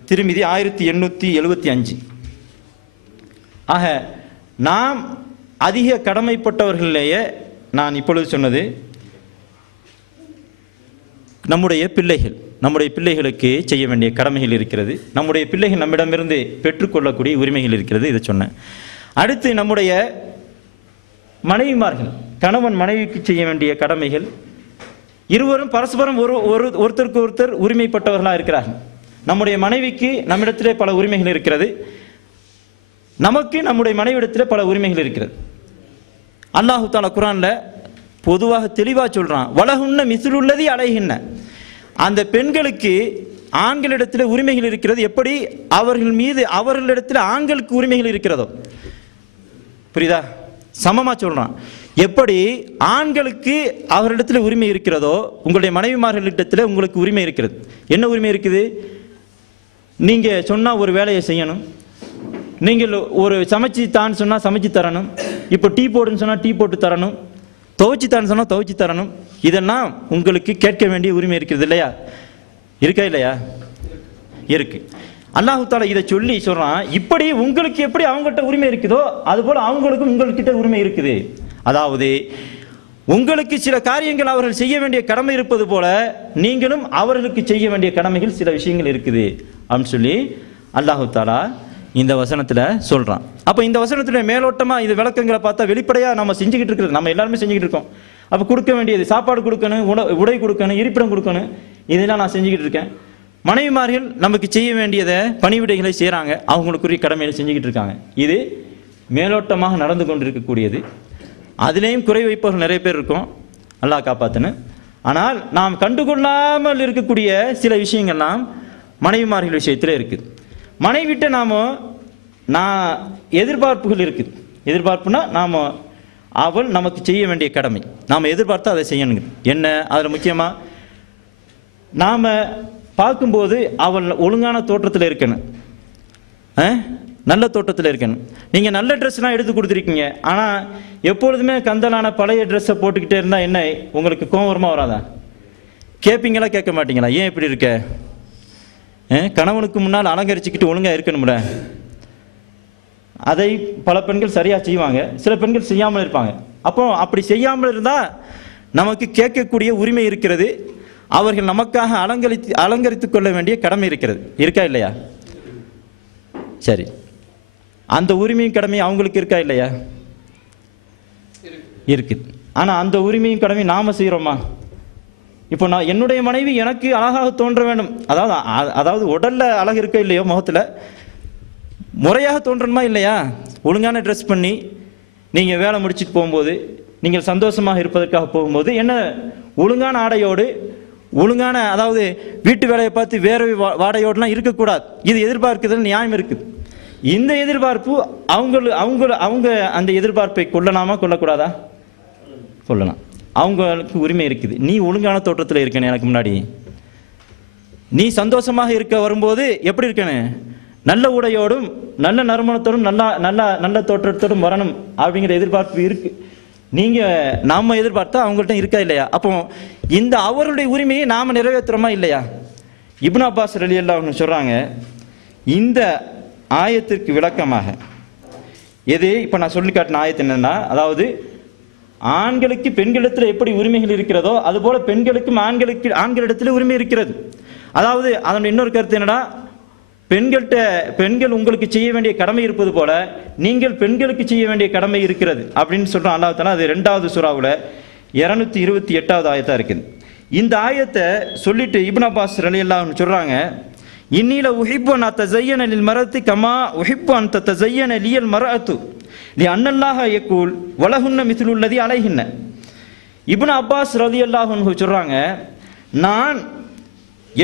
திருமிதி 1875. ஆக நாம் அதிக கடமைப்பட்டவர்களிலேயே நான் இப்பொழுது சொன்னது நம்முடைய பிள்ளைகளுக்கு செய்ய வேண்டிய கடமைகள் இருக்கிறது. நம்முடைய பிள்ளைகள் நம்மிடமிருந்து பெற்றுக்கொள்ளக்கூடிய உரிமைகள் இருக்கிறது. இதை சொன்னேன். அடுத்து நம்முடைய மனைவிமார்கள், கணவன் மனைவிக்கு செய்ய வேண்டிய கடமைகள். இருவரும் பரஸ்பரம் ஒருத்தருக்கு ஒருத்தர் உரிமைப்பட்டவர்களாக இருக்கிறார்கள். நம்முடைய மனைவிக்கு நம்மிடத்திலே பல உரிமைகள் இருக்கிறது, நமக்கு நம்முடைய மனைவிடத்திலே பல உரிமைகள் இருக்கிறது. அல்லாஹு தஆலா குர்ஆன்ல பொதுவாக தெளிவாக சொல்றான், வலஹுன்ன மிஸ்லுல்லதி அலைஹின்ன. அந்த பெண்களுக்கு ஆண்களிடத்தில் உரிமைகள் இருக்கிறது. எப்படி அவர்கள் மீது அவர்களிடத்தில் ஆண்களுக்கு உரிமைகள் இருக்கிறதோ, புரியுதா? சமமா சொல்றான். எப்படி ஆண்களுக்கு அவர்களிடத்தில் உரிமை இருக்கிறதோ, உங்களுடைய மனைவிமார்களிடத்தில் உங்களுக்கு உரிமை இருக்கிறது. என்ன உரிமை இருக்குது? நீங்க சொன்னா ஒரு வேலையை செய்யணும், நீங்கள் ஒரு சமைச்சு தான் சொன்னா சமைச்சு தரணும், இப்போ டீ போடுன்னு சொன்னா டீ போட்டு தரணும், துவைச்சு தான் சொன்னா துவைச்சு தரணும். இதெல்லாம் உங்களுக்கு கேட்க வேண்டிய உரிமை இருக்கிறது இல்லையா? இருக்கா இல்லையா? இருக்கு. அல்லாஹ் தஆலா இதை சொல்லி சொல்றான், இப்படி உங்களுக்கு எப்படி அவங்ககிட்ட உரிமை இருக்குதோ அதுபோல அவங்களுக்கும் உங்கள்கிட்ட உரிமை இருக்குது. அதாவது உங்களுக்கு சில காரியங்கள் அவர்கள் செய்ய வேண்டிய கடமை இருப்பது போல நீங்களும் அவர்களுக்கு செய்ய வேண்டிய கடமைகள் சில விஷயங்கள் இருக்குது அப்படின்னு சொல்லி அல்லாஹ் தஆலா இந்த வசனத்துல சொல்றான். அப்ப இந்த வசனத்துல மேலோட்டமா இது விளக்கங்களை பார்த்தா வெளிப்படையா நம்ம செஞ்சுக்கிட்டு இருக்கிறது, நம்ம எல்லாருமே செஞ்சுக்கிட்டு இருக்கோம். அப்ப கொடுக்க வேண்டியது சாப்பாடு கொடுக்கணும், உடை கொடுக்கணும், இருப்பிடம் கொடுக்கணும், இதெல்லாம் நான் செஞ்சுக்கிட்டு இருக்கேன். மனைவிமார்கள் நமக்கு செய்ய வேண்டியதை பணிவிடைகளை செய்கிறாங்க, அவங்களுக்குரிய கடமைகளை செஞ்சுக்கிட்டு இருக்காங்க. இது மேலோட்டமாக நடந்து கொண்டிருக்கக்கூடியது. அதுலேயும் குறை வைப்பவர்கள் நிறைய பேர் இருக்கும், அல்லாஹ் காப்பாத்துன்னு. ஆனால் நாம் கண்டுகொள்ளாமல் இருக்கக்கூடிய சில விஷயங்கள்லாம் மனைவிமார்கள் விஷயத்தில் இருக்குது. மனைவிட்ட நான் எதிர்பார்ப்புகள் இருக்குது. எதிர்பார்ப்புனா அவள் நமக்கு செய்ய வேண்டிய கடமை, நாம் எதிர்பார்த்தா அதை செய்யணுங்க. என்ன அதில் முக்கியமாக நாம் பார்க்கும்போது அவள் ஒழுங்கான தோற்றத்தில் இருக்கணும், நல்ல தோற்றத்தில் இருக்கணும். நீங்கள் நல்ல ட்ரெஸ்லாம் எடுத்து கொடுத்துருக்கீங்க, ஆனால் எப்பொழுதுமே கந்தலான பழைய ட்ரெஸ்ஸை போட்டுக்கிட்டே இருந்தால் என்ன உங்களுக்கு கோவம் வருமா வராதா? கேட்பீங்களா கேட்க மாட்டீங்களா? ஏன் இப்படி இருக்க? கணவனுக்கு முன்னால் அலங்கரிச்சுக்கிட்டு ஒழுங்காக இருக்கணும்ல. அதை பல பெண்கள் சரியாக செய்வாங்க, சில பெண்கள் செய்யாமல் இருப்பாங்க. அப்போ அப்படி செய்யாமல் இருந்தால் நமக்கு கேட்கக்கூடிய உரிமை இருக்கிறது, அவர்கள் நமக்காக அலங்கரித்து கொள்ள வேண்டிய கடமை இருக்கிறது. இருக்கா இல்லையா? சரி, அந்த உரிமையும் கடமையும் அவங்களுக்கு இருக்கா இல்லையா? இருக்குது. ஆனால் அந்த உரிமையும் கடமையும் நாம செய்கிறோமா? இப்போ நான் என்னுடைய மனைவி எனக்கு அழகாக தோன்ற வேண்டும், அதாவது உடல்ல அழகு இருக்கோ இல்லையோ, முகத்தில் முறையாக தோன்றணுமா இல்லையா? ஒழுங்கான ட்ரெஸ் பண்ணி நீங்கள் வேலை முடிச்சுட்டு போகும்போது, நீங்கள் சந்தோஷமாக இருப்பதற்காக போகும்போது என்ன ஒழுங்கான ஆடையோடு, ஒழுங்கான அதாவது வீட்டு வேலையை பார்த்து வேற வாடையோடுலாம் இருக்கக்கூடாது. இது எதிர்பார்க்குதல் நியாயம் இருக்குது. இந்த எதிர்பார்ப்பு அவங்க அந்த எதிர்பார்ப்பை கொள்ளலாமா கொள்ளக்கூடாதா? கொள்ளலாம். அவங்களுக்கு உரிமை இருக்குது. நீ ஒழுங்கான தோற்றத்தில் இருக்கணும், எனக்கு முன்னாடி நீ சந்தோஷமாக இருக்க வரும்போது எப்படி இருக்கணும்? நல்ல உடையோடும் நல்ல நறுமணத்தோடும் நல்ல தோற்றத்தோடும் வரணும் அப்படிங்கிற எதிர்பார்ப்பு இருக்கு. நாம எதிர்பார்த்தா அவங்கள்ட்ட இருக்கா இல்லையா? அப்போ இந்த அவருடைய உரிமையை நாம நிறைவேற்றுறோமா இல்லையா? இப்னு அப்பாஸ் ரலியல்லாஹு அன்ஹு சொல்றாங்க, இந்த ஆயத்திற்கு விளக்கமாக எது இப்போ நான் சொல்லி காட்டின ஆயத்து என்னன்னா, அதாவது ஆண்களுக்கு பெண்களிடத்தில் எப்படி உரிமைகள் இருக்கிறதோ அதுபோல பெண்களுக்கும் ஆண்களிடத்தில் உரிமை இருக்கிறது. அதாவது அதன் இன்னொரு கருத்து என்னன்னா, பெண்கள் உங்களுக்கு செய்ய வேண்டிய கடமை இருப்பது போல நீங்கள் பெண்களுக்கு செய்ய வேண்டிய கடமை இருக்கிறது அப்படின்னு சொல்றான் அல்லாஹ் தஆலா. அது 2வது சூராவுல 228வது ஆயத்தா இருக்குது. இந்த ஆயத்தை சொல்லிட்டு இப்னு அப்பாஸ் ரலியல்லாஹு அன்ஹு சொல்றாங்க, இன்னில உஹிப்பு அன் தஸய்யன லில் மரத்தி கமா உஹிப்பு அன் தஸய்யன லியல் மரஅத்து லி அன்னல்லாஹ யகூல் வலஹுன்ன மிஸ்லுல் லதி அலைஹின்ன. இப்னு அப்பாஸ் ரலியல்லாஹு அன்ஹு சொல்றாங்க, நான்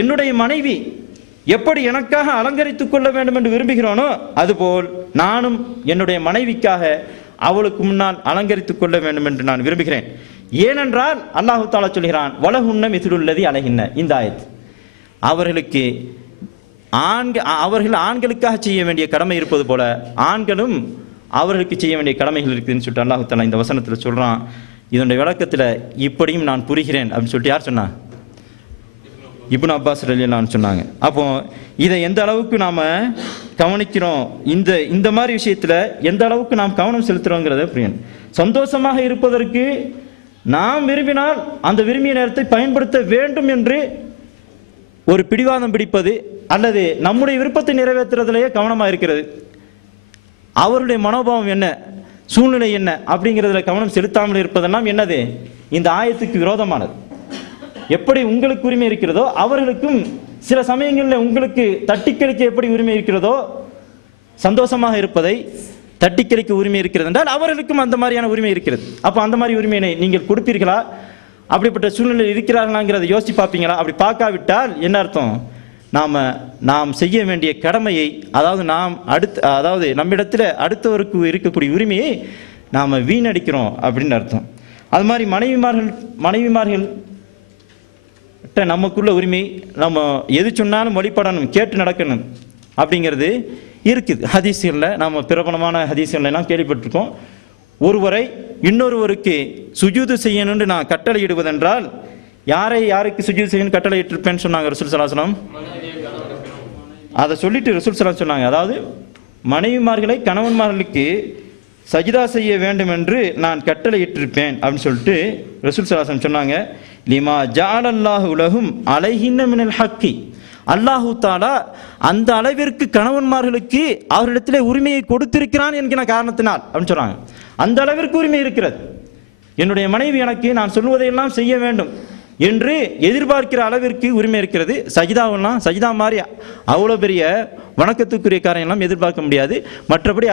என்னுடைய மனைவி எப்படி எனக்காக அலங்கரித்துக் கொள்ள வேண்டும் என்று விரும்புகிறோனோ அதுபோல் நானும் என்னுடைய மனைவிக்காக அவளுக்கு முன்னால் அலங்கரித்துக் கொள்ள வேண்டும் என்று நான் விரும்புகிறேன். ஏனென்றால் அல்லாஹு தஆலா சொல்கிறான், வலஹுன்ன மிஸ்லுல் லதி அலைஹின்ன. இந்த ஆயத் அவர்கள் ஆண்களுக்காக செய்ய வேண்டிய கடமை இருப்பது போல ஆண்களும் அவர்களுக்கு செய்ய வேண்டிய கடமைகள் இருக்குதுன்னு சொல்லிட்டு அல்லாஹு தஆலா இந்த வசனத்தில் சொல்றான். இதனுடைய விளக்கத்தில் இப்படியும் நான் புரிகிறேன் அப்படின்னு சொல்லிட்டு யார் சொன்னா? இப்னு அப்பாஸ் ரலியல்லாஹு அன்ஹு சொன்னாங்க. அப்போ இதை எந்த அளவுக்கு நாம கவனிக்கிறோம், இந்த மாதிரி விஷயத்துல எந்த அளவுக்கு நாம் கவனம் செலுத்துறோங்கிறத புரியணும். சந்தோஷமாக இருப்பதற்கு நாம் விரும்பினால் அந்த விரும்பிய நேரத்தை பயன்படுத்த வேண்டும் என்று ஒரு பிடிவாதம் பிடிப்பது அல்லது நம்முடைய விருப்பத்தை நிறைவேற்றுறதுலேயே கவனமாக இருக்கிறது, அவருடைய மனோபாவம் என்ன, சூழ்நிலை என்ன அப்படிங்கிறதுல கவனம் செலுத்தாமல் இருப்பதெல்லாம் என்னது? இந்த ஆயத்துக்கு விரோதமானது. எப்படி உங்களுக்கு உரிமை இருக்கிறதோ அவர்களுக்கும் சில சமயங்களில் உங்களுக்கு தட்டிக்கழிக்க எப்படி உரிமை இருக்கிறதோ, சந்தோஷமாக இருப்பதை தட்டிக்கழிக்க உரிமை இருக்கிறது என்றால் அவர்களுக்கும் அந்த மாதிரியான உரிமை இருக்கிறது. அப்போ அந்த மாதிரி உரிமையை நீங்கள் கொடுப்பீர்களா? அப்படிப்பட்ட சூழ்நிலை இருக்கிறார்களாங்கிறத யோசிச்சு பார்ப்பீங்களா? அப்படி பார்க்காவிட்டால் என்ன அர்த்தம்? நாம் செய்ய வேண்டிய கடமையை, அதாவது நம்மிடத்தில் அடுத்தவருக்கு இருக்கக்கூடிய உரிமையை நாம் வீணடிக்கிறோம் அப்படின்னு அர்த்தம். அது மாதிரி மனைவிமார்கள் நமக்குள்ள உரிமை, நம்ம எது சொன்னாலும் வழிபடணும், கேட்டு நடக்கணும் அப்படிங்கிறது இருக்குது. ஹதீஸ்களில் நாம் பிரபலமான ஹதீஸ்கள்லாம் கேள்விப்பட்டிருக்கோம். ஒருவரை இன்னொருவருக்கு சுஜூது செய்யணும்னு நான் கட்டளையிடுவதென்றால் யாருக்கு சுஜூது செய்யணும் கட்டளையிட்டிருப்பேன்னு சொன்னாங்க ரசூல் ஸல்லல்லாஹு அலைஹி வஸல்லம். அதை சொல்லிட்டு ரசூல் ஸல்லல்லாஹு அலைஹி வஸல்லம் சொன்னாங்க, அதாவது மனைவிமார்களை கணவன்மார்களுக்கு சஜிதா செய்ய வேண்டும் என்று நான் கட்டளையிட்டிருப்பேன் அப்படின்னு சொல்லிட்டு ரசூல் ஸல்லல்லாஹு அலைஹி வஸல்லம் சொன்னாங்க. லிமா ஜஅலல்லாஹு லஹும் அலைஹின்ன மினல் ஹக்கி, அல்லாஹு தஆலா அந்த அளவிற்கு கணவன்மார்களுக்கு அவரிடத்திலே உரிமையை கொடுத்திருக்கிறான் என்கிற காரணத்தினால் அப்படின்னு சொல்றாங்க. அந்த அளவிற்கு உரிமை இருக்கிறது. என்னுடைய மனைவி எனக்கு நான் சொல்வதையெல்லாம் செய்ய வேண்டும் என்று எதிர்பார்க்கிற அளவிற்கு உரிமை இருக்கிறது. சஜிதா மாதிரி அவ்வளோ பெரிய வணக்கத்துக்குரிய காரியெல்லாம் எதிர்பார்க்க முடியாது. மற்றபடி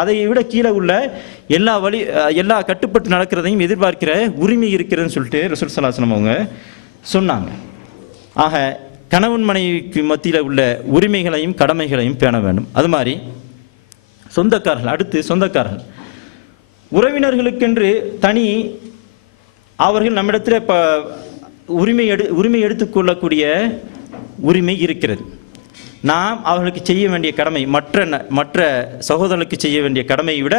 அதை விட கீழே உள்ள எல்லா கட்டுப்பட்டு நடக்கிறதையும் எதிர்பார்க்கிற உரிமை இருக்கிறதுன்னு சொல்லிட்டு ரசூல் ஸல்லல்லாஹு அலைஹி வஸல்லம் அவங்க சொன்னாங்க. ஆக கணவன் மனைவிக்கு மத்தியில் உள்ள உரிமைகளையும் கடமைகளையும் பேண வேண்டும். அது மாதிரி சொந்தக்காரர்கள் உறவினர்களுக்கென்று தனி அவர்கள் நம்மிடத்தில் இப்போ உரிமை எடுத்துக்கொள்ளக்கூடிய உரிமை இருக்கிறது. நாம் அவர்களுக்கு செய்ய வேண்டிய கடமை மற்ற சகோதரர்களுக்கு செய்ய வேண்டிய கடமையை விட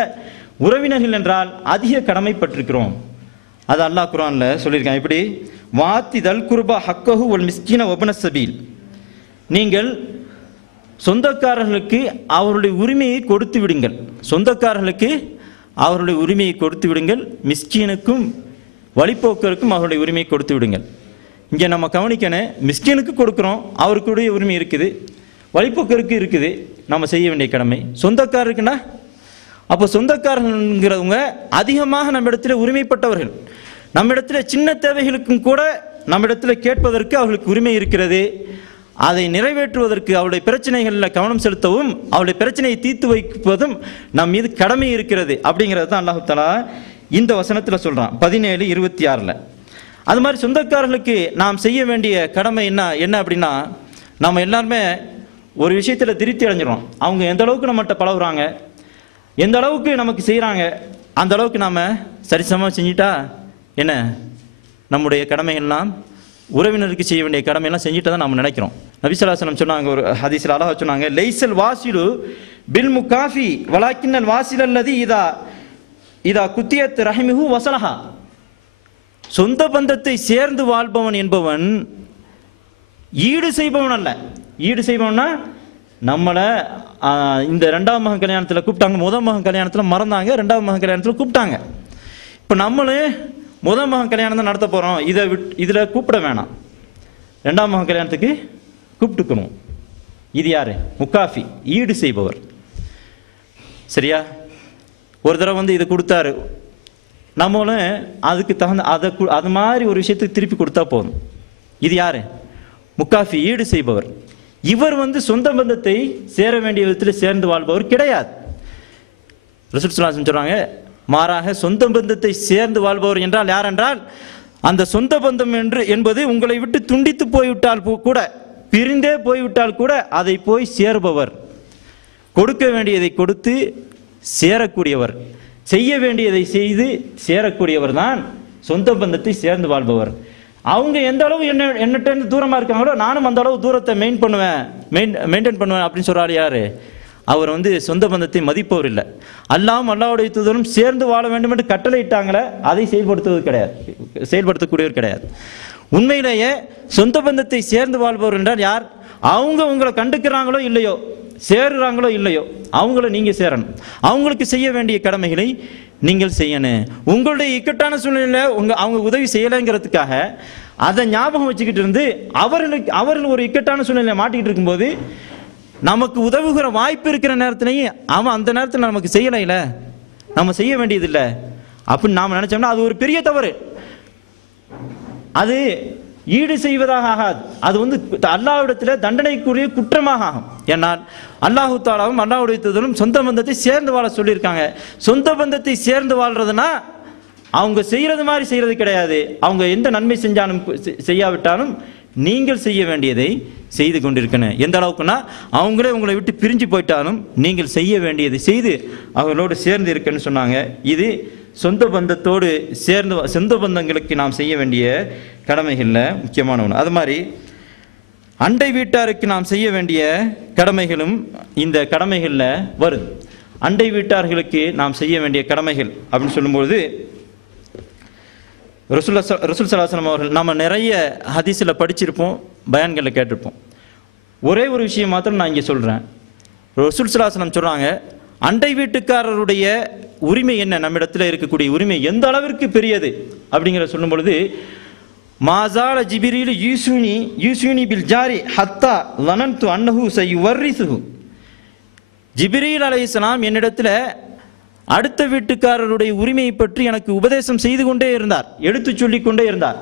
உறவினர்கள் என்றால் அதிக கடமைப்பட்டிருக்கிறோம். அது அல்லாஹ் குர்ஆனில் சொல்லியிருக்கான். இப்படி வாத்தி தல் குர்பா ஹக்கஹு வல் மிஸ்கீன வப்ன சபீல், நீங்கள் சொந்தக்காரர்களுக்கு அவருடைய உரிமையை கொடுத்து விடுங்கள். மிஸ்கீனுக்கும் வழிபோக்கருக்கும் அவருடைய உரிமையை கொடுத்து விடுங்கள். இங்கே நம்ம கவனிக்கணும், மிஸ்கீனுக்கு கொடுக்குறோம், அவருக்குடைய உரிமை இருக்குது, வழிபோக்கருக்கு இருக்குது, நம்ம செய்ய வேண்டிய கடமை. சொந்தக்காரருக்குன்னா அப்போ சொந்தக்காரர்கள்ங்கிறவங்க அதிகமாக நம்மிடத்தில் உரிமைப்பட்டவர்கள். நம்மிடத்தில் சின்ன தேவைகளுக்கும் கூட நம்மிடத்தில் கேட்பதற்கு அவர்களுக்கு உரிமை இருக்கிறது. அதை நிறைவேற்றுவதற்கு அவருடைய பிரச்சனைகளில் கவனம் செலுத்தவும் அவருடைய பிரச்சனையை தீர்த்து வைப்பதும் நம் மீது கடமை இருக்கிறது. அப்படிங்கிறது தான் அல்லாஹ் தஆலா இந்த வசனத்தில் சொல்கிறான் 17:26. அது மாதிரி சொந்தக்காரர்களுக்கு நாம் செய்ய வேண்டிய கடமை என்ன அப்படின்னா, நம்ம எல்லாருமே ஒரு விஷயத்தில் திருப்தி அடைஞ்சிடும். அவங்க எந்த அளவுக்கு நம்மகிட்ட பழகுறாங்க, எந்த அளவுக்கு நமக்கு செய்கிறாங்க, அந்த அளவுக்கு நாம் சரிசமமாக செஞ்சிட்டா என்ன நம்முடைய கடமைகள்லாம் உறவினருக்கு செய்ய வேண்டிய கடமையெல்லாம் செஞ்சுட்டு தான் நம்ம நினைக்கிறோம். நபி ஸல்லல்லாஹு அலைஹி வஸல்லம் சொன்னாங்க, ஒரு ஹதீஸில் அழகாக சொன்னாங்க, லைசல் வாசிலு பில் முகாஃபி வலாக்கின்னல் வாசில் அல்லதி இதா குத்தியத் ரஹிமிஹு வசலஹா. சொந்த பந்தத்தை சேர்ந்து வாழ்பவன் என்பவன் ஈடு செய்பவன் அல்ல. ஈடு செய்பவன்னா நம்மளை இந்த 2ஆம் மகன் கல்யாணத்தில் கூப்பிட்டாங்க, முதல் மகன் கல்யாணத்தில் மறந்தாங்க, 2ஆம் மகன் கல்யாணத்தில் கூப்பிட்டாங்க. இப்போ நம்மளும் முதல் மகன் கல்யாணம் தான் நடத்த போகிறோம், இதில் கூப்பிட வேணாம், 2ஆம் மகன் கல்யாணத்துக்கு கூப்பிட்டுக்கணும். இது யார்? முக்காஃபி, ஈடு செய்பவர். சரியா? ஒரு தடவை வந்து இது கொடுத்தாரு, நம்மளும் அதுக்கு தகுந்த அது மாதிரி ஒரு விஷயத்துக்கு திருப்பி கொடுத்தா போதும். இது யார்? முக்காஃபி, ஈடு செய்பவர். இவர் வந்து சொந்த பந்தத்தை சேர வேண்டிய விதத்தில் சேர்ந்து வாழ்பவர் கிடையாது. ரசூல் ஸல்லல்லாஹு அலைஹி வஸல்லம் சொல்றாங்க, மாறாக சொந்த பந்தத்தை சேர்ந்து வாழ்பவர் என்றால் யார் என்றால், அந்த சொந்த பந்தம் என்பது உங்களை விட்டு துண்டித்து போய்விட்டால் கூட, பிரிந்தே போய்விட்டால் கூட அதை போய் சேர்பவர், கொடுக்க வேண்டியதை கொடுத்து சேரக்கூடியவர், செய்ய வேண்டியதை செய்து சேரக்கூடியவர் தான் சொந்த பந்தத்தை சேர்ந்து வாழ்பவர். அவங்க எந்த அளவு என்னட்ட தூரமாக இருக்காங்களோ நானும் அந்த அளவு தூரத்தை மெயின்டைன் பண்ணுவேன் அப்படின்னு சொல்கிறாரு. யார்? அவர் வந்து சொந்த பந்தத்தை மதிப்பவர் இல்லை. அல்லாஹ்வும் அல்லாஹ்வுடைய தூதரும் சேர்ந்து வாழ வேண்டும் என்று கட்டளை இட்டாங்களே, அதை செயல்படுத்தக்கூடியவர் கிடையாது. உண்மையிலேயே சொந்த பந்தத்தை சேர்ந்து வாழ்பவர் என்றால் யார்? அவங்க உங்களை கண்டுக்கிறாங்களோ இல்லையோ, சேருறாங்களோ இல்லையோ, அவங்கள நீங்கள் சேரணும். அவங்களுக்கு செய்ய வேண்டிய கடமைகளை நீங்கள் செய்யணும். உங்களுடைய இக்கட்டான சூழ்நிலையில் அவங்க உதவி செய்யலைங்கிறதுக்காக அதை ஞாபகம் வச்சுக்கிட்டு இருந்து அவர்கள் ஒரு இக்கட்டான சூழ்நிலையை மாட்டிக்கிட்டு இருக்கும்போது நமக்கு உதவுகிற வாய்ப்பு இருக்கிற நேரத்திலையும் அவன் அந்த நேரத்தில் நமக்கு செய்யலைல, நம்ம செய்ய வேண்டியதில்லை அப்படின்னு நாம் நினைச்சோம்னா அது ஒரு பெரிய தவறு. அது ஈடு செய்வதாக ஆகாது, அது வந்து அல்லாஹ்விடத்தில் தண்டனைக்குரிய குற்றமாக ஆகும். ஏன்னால் அல்லாஹு தஆலாவும் அல்லாஹ்வுடைய தூதரும் சொந்த பந்தத்தை சேர்ந்து வாழ சொல்லியிருக்காங்க. சொந்த பந்தத்தை சேர்ந்து வாழ்றதுன்னா அவங்க செய்யறது மாதிரி செய்யறது கிடையாது. அவங்க எந்த நன்மை செஞ்சாலும் செய்யாவிட்டாலும் நீங்கள் செய்ய வேண்டியதை செய்து கொண்டிருக்கணும். எந்த அளவுக்குன்னா அவங்களே உங்களை விட்டு பிரிஞ்சு போயிட்டாலும் நீங்கள் செய்ய வேண்டியதை செய்து அவங்களோடு சேர்ந்து இருக்கன்னு சொன்னாங்க. இது சொந்த பந்தத்தோடு சேர்ந்து, சொந்த பந்தங்களுக்கு நாம் செய்ய வேண்டிய கடமைகளில் முக்கியமான ஒன்று. அது மாதிரி அண்டை வீட்டாருக்கு நாம் செய்ய வேண்டிய கடமைகளும் இந்த கடமைகளில் வருது. அண்டை வீட்டார்களுக்கு நாம் செய்ய வேண்டிய கடமைகள் அப்படின்னு சொல்லும்போது ரசூல் ஸல்லல்லாஹு அலைஹி வஸல்லம் அவர்கள் நம்ம நிறைய ஹதீஸில் படிச்சிருப்போம், பயான்களில் கேட்டிருப்போம். ஒரே ஒரு விஷயம் மாத்திரம் நான் இங்கே சொல்கிறேன். ரசூல் ஸல்லல்லாஹு அலைஹி வஸல்லம் சொல்கிறாங்க, அண்டை வீட்டுக்காரருடைய உரிமை என்ன, நம்மிடத்தில் இருக்கக்கூடிய உரிமை எந்த அளவிற்கு பெரியது அப்படிங்கிற சொல்லும் பொழுது, மாசால ஜிபிரீல் யூசுனி பில் ஜாரி ஹத்தா லனன்து அன்னஹு சயுவர்ரிசுஹு. ஜிப்ரீல் அலைஹிஸ்ஸலாம் என்னிடத்தில் அடுத்த வீட்டுக்காரருடைய உரிமையை பற்றி எனக்கு உபதேசம் செய்து கொண்டே இருந்தார், எடுத்து சொல்லி கொண்டே இருந்தார்.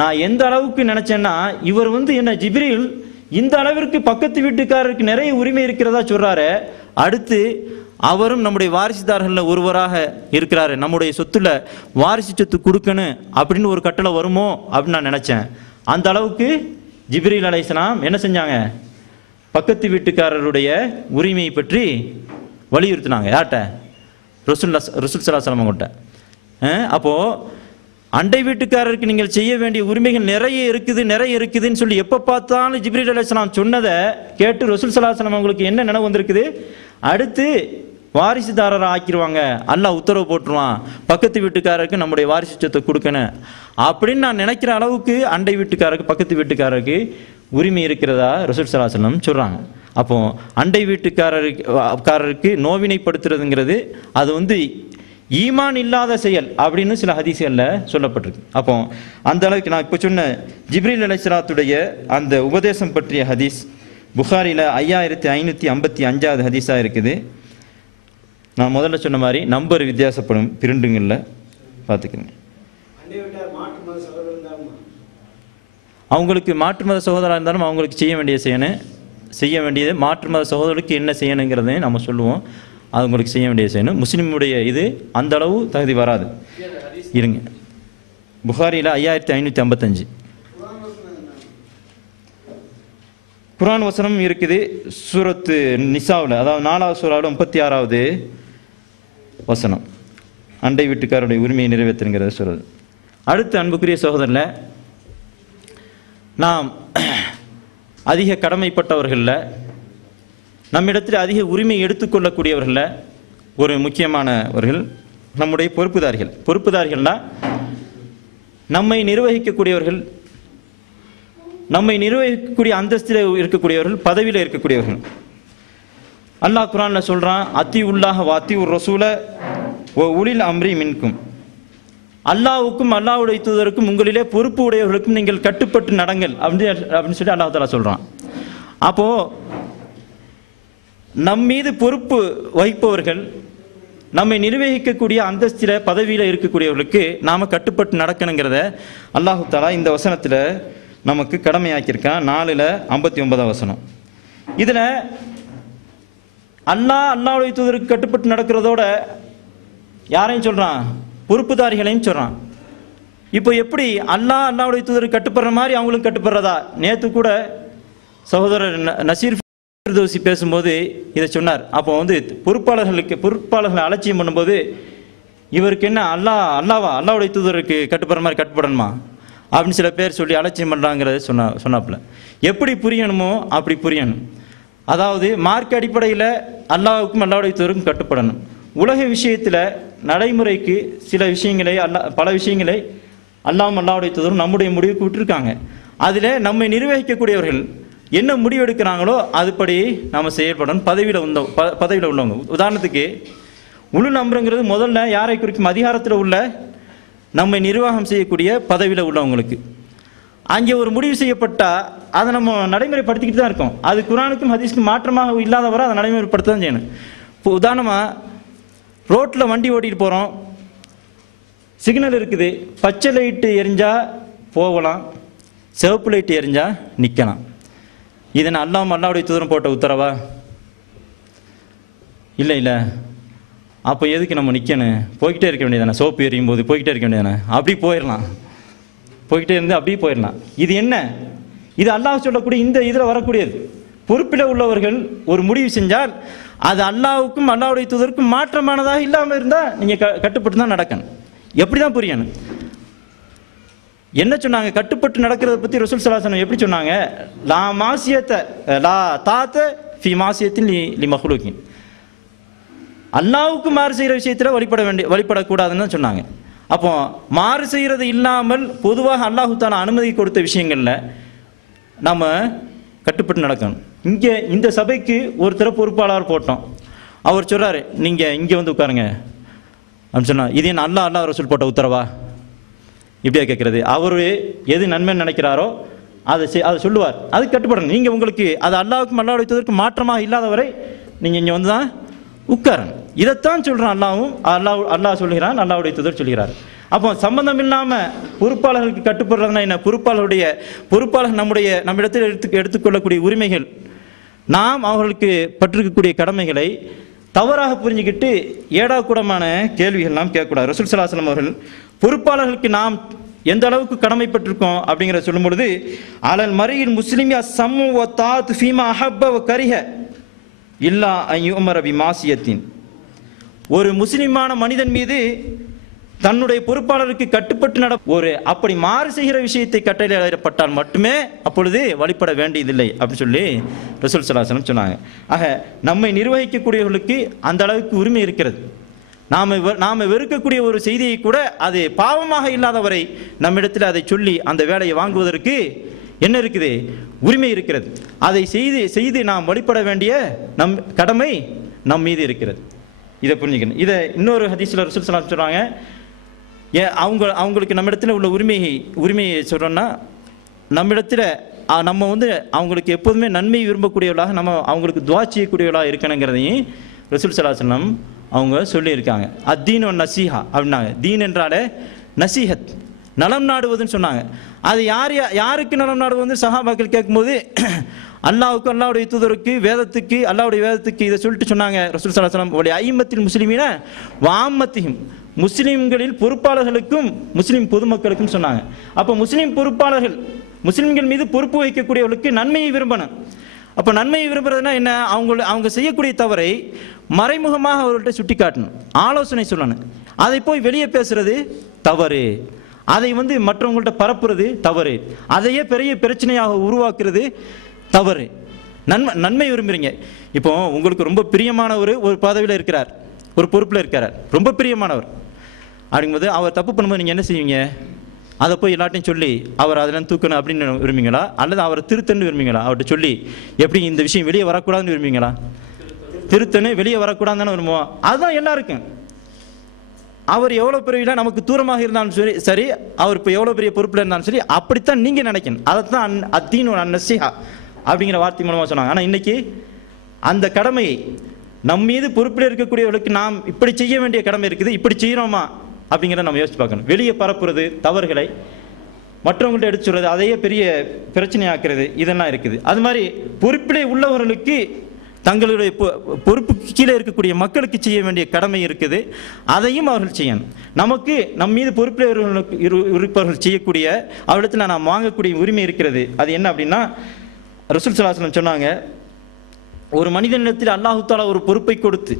நான் எந்த அளவுக்கு நினைச்சேன்னா, இவர் வந்து என்ன ஜிப்ரீல் இந்த அளவிற்கு பக்கத்து வீட்டுக்காரருக்கு நிறைய உரிமை இருக்கிறதா சொல்றாரு, அடுத்து அவரும் நம்முடைய வாரிசுதாரர்களில் ஒருவராக இருக்கிறாரு, நம்முடைய சொத்துல வாரிசு சொத்து கொடுக்கணும் அப்படின்னு ஒரு கட்டளை வருமோ அப்படின்னு நான் நினைச்சேன். அந்த அளவுக்கு ஜிப்ரீல் அலைஹிஸ்ஸலாம் என்ன செஞ்சாங்க, பக்கத்து வீட்டுக்காரருடைய உரிமையை பற்றி வலியுறுத்தினாங்க. யார்கிட்ட? ரசூல் ஸல்லல்லாஹு அலைஹி வஸல்லம் கிட்ட. அப்போது அண்டை வீட்டுக்காரருக்கு நீங்கள் செய்ய வேண்டிய உரிமைகள் நிறைய இருக்குதுன்னு சொல்லி எப்போ பார்த்தாலும் ஜிப்ரீல் அலைஹிஸ்ஸலாம் சொன்னதை கேட்டு ரசூல் ஸல்லல்லாஹு அலைஹி வஸல்லம் அவங்களுக்கு என்ன நினைவு வந்திருக்குது, அடுத்து வாரிசுதாரரை ஆக்கிடுவாங்க, அல்லாஹ் உத்தரவு போட்டுருவான், பக்கத்து வீட்டுக்காரருக்கு நம்முடைய வாரிசு சொத்தை கொடுக்கணும் அப்படின்னு நான் நினைக்கிற அளவுக்கு அண்டை வீட்டுக்காரருக்கு பக்கத்து வீட்டுக்காரருக்கு உரிமை இருக்கிறதா ரசூல் ஸல்லல்லாஹு அலைஹி வஸல்லம் சொல்கிறாங்க. அப்போ அண்டை வீட்டுக்காரருக்கு நோவினைப்படுத்துறதுங்கிறது அது வந்து ஈமான் இல்லாத செயல் அப்படின்னு சில ஹதீஸ்களில் சொல்லப்பட்டிருக்கு. அப்போ அந்த அளவுக்கு நான் இப்போ சொன்ன ஜிப்ரீல் அலைஹிஸ்ஸலாத்துடைய அந்த உபதேசம் பற்றிய ஹதீஸ் புகாரியில் 5555வது ஹதீஸாக இருக்குது. நான் முதல்ல சொன்ன மாதிரி நம்பர் வித்தியாசப்படும் பிரிண்டுங்களில் பார்த்துக்கங்க. அவங்களுக்கு மாற்று மத சகோதரராக இருந்தாலும் அவங்களுக்கு செய்ய வேண்டியது மாற்று மத சகோதரருக்கு என்ன செய்யணுங்கிறதையும் நம்ம சொல்லுவோம். அவங்களுக்கு செய்ய வேண்டியது செய்யணும். முஸ்லீமுடைய இது அந்த அளவு தகுதி வராது. இருங்க, புகாரியில் 5555 குர்ஆன் வசனம் இருக்குது. சூரத்து நிசாவில், அதாவது 4வது சூறாவில் 36வது வசனம் அண்டை வீட்டுக்காரருடைய உரிமையை நிறைவேற்றுங்கிறத சொல்றது. அடுத்து அன்புக்குரிய சகோதரில், நாம் அதிக கடமைப்பட்டவர்களில், நம்மிடத்தில் அதிக உரிமை எடுத்துக்கொள்ளக்கூடியவர்களில் ஒரு முக்கியமானவர்கள் நம்முடைய பொறுப்புதாரிகள்னா நம்மை நிர்வகிக்கக்கூடியவர்கள், நம்மை நிர்வகிக்கக்கூடிய அந்தஸ்தில் இருக்கக்கூடியவர்கள், பதவியில் இருக்கக்கூடியவர்கள். அல்லாஹ் குர்ஆன்ல சொல்றான், அத்தி உல்லாஹ வாத்தி உர் ரசூல ஓ உலில் அம்ரி மின்கும். அல்லாஹ்வுக்கும் அல்லாஹ்வுடைய தூதருக்கும் உங்களிலே பொறுப்பு உடையவர்களுக்கும் நீங்கள் கட்டுப்பட்டு நடங்கள் அப்படின்னு சொல்லி அல்லாஹ் தஆலா சொல்றான். அப்போ நம் மீது பொறுப்பு வகிப்பவர்கள், நம்மை நிர்வகிக்கக்கூடிய அந்தஸ்தில பதவியில் இருக்கக்கூடியவர்களுக்கு நாம கட்டுப்பட்டு நடக்கணுங்கிறத அல்லாஹ் தஆலா இந்த வசனத்தில் நமக்கு கடமையாக்கியிருக்கான். 4:59 வசனம். இதில் அல்லாஹ்வுடைய தூதருக்கு கட்டுப்பட்டு நடக்கிறதோட யாரையும் சொல்றான்? பொறுப்புதாரிகளையும் சொல்றான். இப்போ எப்படி அல்லாஹ்வுடைய தூதருக்கு கட்டுப்படுற மாதிரி அவங்களும் கட்டுப்படுறதா? நேற்று கூட சகோதரர் நசீர் ஃபிர்தௌசி பேசும்போது இதை சொன்னார். அப்போ பொறுப்பாளர்களை அலட்சியம் பண்ணும்போது, இவருக்கு என்ன அல்லாஹ்வுடைய தூதருக்கு கட்டுப்படுற மாதிரி கட்டுப்படணுமா அப்படின்னு சில பேர் சொல்லி அலட்சியம் பண்ணுறாங்கிறத சொன்னாப்புல. எப்படி புரியணுமோ அப்படி புரியணும். அதாவது மார்க் அடிப்படையில் அல்லாஹ்வுக்கும் அல்லாஹ்வுடைய தூதருக்கும் கட்டுப்படணும். உலக விஷயத்தில் நடைமுறைக்கு சில விஷயங்களை பல விஷயங்களை அல்லாஹ்வும் அல்லாஹ்வுடைய தூதரும் நம்முடைய முடிவுக்கு விட்டுருக்காங்க. அதில் நம்மை நிர்வகிக்கக்கூடியவர்கள் என்ன முடிவு எடுக்கிறாங்களோ அதுபடி நாம் செயல்படணும். பதவியில் உள்ளவங்க, உதாரணத்துக்கு உளு நம்புறங்கிறது முதல்ல யாரை குறிக்கும்? அதிகாரத்தில் உள்ள நம்மை நிர்வாகம் செய்யக்கூடிய பதவியில் உள்ளவங்களுக்கு. அங்கே ஒரு முடிவு செய்யப்பட்டால் அதை நம்ம நடைமுறைப்படுத்திக்கிட்டு தான் இருக்கோம். அது குர்ஆனுக்கும் ஹதீஸுக்கும் மாற்றமாக இல்லாதவரை அதை நடைமுறைப்படுத்த தான் செய்யணும். இப்போ உதாரணமாக ரோட்டில் வண்டி ஓட்டிகிட்டு போகிறோம், சிக்னல் இருக்குது, பச்சை லைட்டு எரிஞ்சால் போகலாம், சிவப்பு லைட்டு எரிஞ்சால் நிற்கலாம். இதனை அல்லாஹ்வுடைய தூதரும் போட்ட உத்தரவா? இல்லை. அப்போ எதுக்கு நம்ம நிற்கணும்? போய்கிட்டே இருக்க வேண்டியதானே? சோப்பு எரியும் போது போய்கிட்டே இருக்க வேண்டியதானே? அப்படி போயிடலாம், போய்கிட்டே இருந்து அப்படியே போயிடலாம். இது என்ன? இது அல்லாஹ் சொல்லக்கூடிய இந்த இதில் வரக்கூடியது. பொறுப்பில் உள்ளவர்கள் ஒரு முடிவு செஞ்சால் அது அல்லாஹ்வுக்கும் அல்லாஹ்வுடைய தூதருக்கும் மாற்றமானதாக இல்லாமல் இருந்தால் நீங்கள் கட்டுப்பட்டு தான் நடக்கணும். எப்படி தான் புரியணும்? என்ன சொன்னாங்க? கட்டுப்பட்டு நடக்கிறத பற்றி ரசூல் ஸல்லல்லாஹு அலைஹி வஸல்லம் எப்படி சொன்னாங்க? லா மாசியத்தை லா தாத்த ஃபி மாசியத்தின் லி மஹ்லூக்கின். அல்லாஹ்வுக்கு மாறு செய்கிற விஷயத்தில் வழிபடக்கூடாதுன்னு தான் சொன்னாங்க. அப்போ மாறு செய்கிறது இல்லாமல் பொதுவாக அல்லாஹ் தஆலா அனுமதி கொடுத்த விஷயங்களில் நம்ம கட்டுப்பட்டு நடக்கணும். இங்கே இந்த சபைக்கு ஒருத்தர் பொறுப்பாளர் போட்டோம். அவர் சொல்கிறாரு, நீங்கள் இங்கே வந்து உட்காருங்க அப்படின்னு சொன்னால், இது என்ன அல்லாஹ் ரசூல் போட்ட உத்தரவா? இப்படியா கேட்குறது? அவர் எது நன்மை நினைக்கிறாரோ அதை சொல்லுவார், அதுக்கு கட்டுப்படணும். நீங்கள் உங்களுக்கு அது அல்லாஹ்வுக்கும் அல்லாஹ்வுடைய தூதருக்கும் மாற்றமாக இல்லாதவரை நீங்கள் இங்கே வந்து தான் உட்காரணும். இதைத்தான் சொல்கிறான் அல்லாஹ் சொல்கிறான், அல்லாஹ்வுடைய தூதர் சொல்கிறார். அப்போ சம்பந்தம் இல்லாமல் பொறுப்பாளர்களுக்கு கட்டுப்படுறதுனா என்ன? பொறுப்பாளர் நம்மிடத்தில் எடுத்துக்கொள்ளக்கூடிய உரிமைகள், நாம் அவர்களுக்கு பற்றிருக்கக்கூடிய கடமைகளை தவறாக புரிஞ்சுக்கிட்டு ஏடாக்கூடமான கேள்விகள் நாம் கேட்கக்கூடாது. ரசூல் ஸல்லல்லாஹு அலைஹி வஸல்லம் அவர்கள் பொறுப்பாளர்களுக்கு நாம் எந்த அளவுக்கு கடமைப்பட்டிருக்கோம் அப்படிங்கிறத சொல்லும் பொழுது, அலல் மரியில் முஸ்லிமி அஸ்ஸம்மு வ தாத் ஃபீமா அஹப்ப வ கரிஹ இல்லா அன் யுமர பி மாசியத்தின். ஒரு முஸ்லிமான மனிதன் மீது தன்னுடைய பொறுப்பாளருக்கு கட்டுப்பட்டு அப்படி மாறு செய்கிற விஷயத்தை கட்டளையிடப்பட்டால் மட்டுமே அப்பொழுது வழிபட வேண்டியதில்லை அப்படின்னு சொல்லி ரசூல் ஸல்லல்லாஹு அலைஹி வஸல்லம் சொன்னாங்க. ஆக நம்மை நிர்வகிக்கக்கூடியவர்களுக்கு அந்த அளவுக்கு உரிமை இருக்கிறது. நாம் வெறுக்கக்கூடிய ஒரு செய்தியை கூட அது பாவமாக இல்லாதவரை நம்மிடத்தில் அதை சொல்லி அந்த வேலையை வாங்குவதற்கு என்ன இருக்குது? உரிமை இருக்கிறது. அதை செய்து நாம் வழிபட வேண்டிய கடமை நம் மீது இருக்கிறது. இதை புரிஞ்சுக்கணும். இதை இன்னொரு ஹதீஸ்ல ரசூல் ஸல்லல்லாஹு அலைஹி வஸல்லம் சொல்றாங்க, அவங்களுக்கு நம்மிடத்தில் உள்ள உரிமையை சொல்கிறோன்னா, நம்மிடத்தில் நம்ம வந்து அவங்களுக்கு எப்போதுமே நன்மை விரும்பக்கூடியவர்களாக நம்ம அவங்களுக்கு துவா செய்யக்கூடியவர்களாக இருக்கணுங்கிறதையும் ரசூல் ஸல்லல்லாஹு அலைஹி வஸல்லம் அவங்க சொல்லியிருக்காங்க. அத்தீன் ஒன் நசீஹா அப்படின்னாங்க. தீன் என்றாலே நசீஹத், நலம் நாடுவதுன்னு சொன்னாங்க. அது யாருக்கு நலம் நாடுவது? சஹாபாக்கள் கேட்கும்போது அல்லாஹ்வுக்கு அல்லாஹ்வுடைய தூதருக்கு அல்லாஹ்வுடைய வேதத்துக்கு இதை சொல்லிட்டு சொன்னாங்க ரசூல் ஸல்லல்லாஹு அலைஹி வஸல்லம். ஐம்மத்தில் முஸ்லிமீன வாம்மத்திஹிம், முஸ்லிம்களில் பொறுப்பாளர்களுக்கும் முஸ்லிம் பொதுமக்களுக்கும் சொன்னாங்க. அப்போ முஸ்லிம் பொறுப்பாளர்கள் முஸ்லிம்கள் மீது பொறுப்பு வகிக்கக்கூடியவர்களுக்கு நன்மையை விரும்பணும். அப்போ நன்மையை விரும்புறதுனா என்ன? அவங்க செய்யக்கூடிய தவறை மறைமுகமாக அவர்கள்ட்ட சுட்டி காட்டணும், ஆலோசனை சொல்லணும். அதை போய் வெளியே பேசுறது தவறு, அதை வந்து மற்றவங்கள்ட்ட பரப்புறது தவறு, அதையே பெரிய பிரச்சனையாக உருவாக்குறது தவறு. நன்மை விரும்புகிறீங்க. இப்போ உங்களுக்கு ரொம்ப பிரியமானவர் ஒரு பதவியில் இருக்கிறார், ஒரு பொறுப்பில் இருக்கிறார், ரொம்ப பிரியமானவர். அப்படிங்கும்போது அவர் தப்பு பண்ணும்போது நீங்கள் என்ன செய்வீங்க? அதை போய் எல்லாட்டையும் சொல்லி அவர் அதெல்லாம் தூக்கணும் அப்படின்னு விரும்புவீங்களா, அல்லது அவரை திருத்தன்னு விரும்புவீங்களா? அவர்கிட்ட சொல்லி எப்படி இந்த விஷயம் வெளியே வரக்கூடாதுன்னு விரும்புவீங்களா? திருத்தன்னு வெளியே வரக்கூடாதுன்னு தானே விரும்புவோம். அதுதான் எல்லாருக்கும். அவர் எவ்வளோ பெரிய நமக்கு தூரமாக இருந்தாலும் சரி சரி, அவர் இப்போ எவ்வளோ பெரிய பொறுப்பில் இருந்தாலும் சரி, அப்படித்தான் நீங்கள் நினைக்கணும். அதைத்தான் அத்தீன் ஒரு நசிஹா அப்படிங்கிற வார்த்தை மூலமாக சொன்னாங்க. ஆனால் இன்னைக்கு அந்த கடமையை நம் மீது பொறுப்பில் இருக்கக்கூடியவர்களுக்கு நாம் இப்படி செய்ய வேண்டிய கடமை இருக்குது, இப்படி செய்கிறோமா அப்படிங்கிறத நம்ம யோசிச்சு பார்க்கணும். வெளியே பரப்புறது, தவறுகளை மற்றவங்கள்ட்ட எடுத்து சொல்கிறது, அதையே பெரிய பிரச்சனையாக்குறது, இதெல்லாம் இருக்குது. அது மாதிரி பொறுப்பிலே உள்ளவர்களுக்கு தங்களுடைய பொறுப்புக்கு கீழே இருக்கக்கூடிய மக்களுக்கு செய்ய வேண்டிய கடமை இருக்குது, அதையும் அவர்கள் செய்யணும். நமக்கு நம் மீது பொறுப்பில் இருப்பவர்கள் செய்யக்கூடிய அவரிடத்தில் நாம் வாங்கக்கூடிய உரிமை இருக்கிறது. அது என்ன அப்படின்னா, ரசூல் ஸல்லல்லாஹு அலைஹி வஸல்லம் சொன்னாங்க, ஒரு மனிதனிடத்தில் அல்லாஹ் தஆலா ஒரு பொறுப்பை கொடுத்து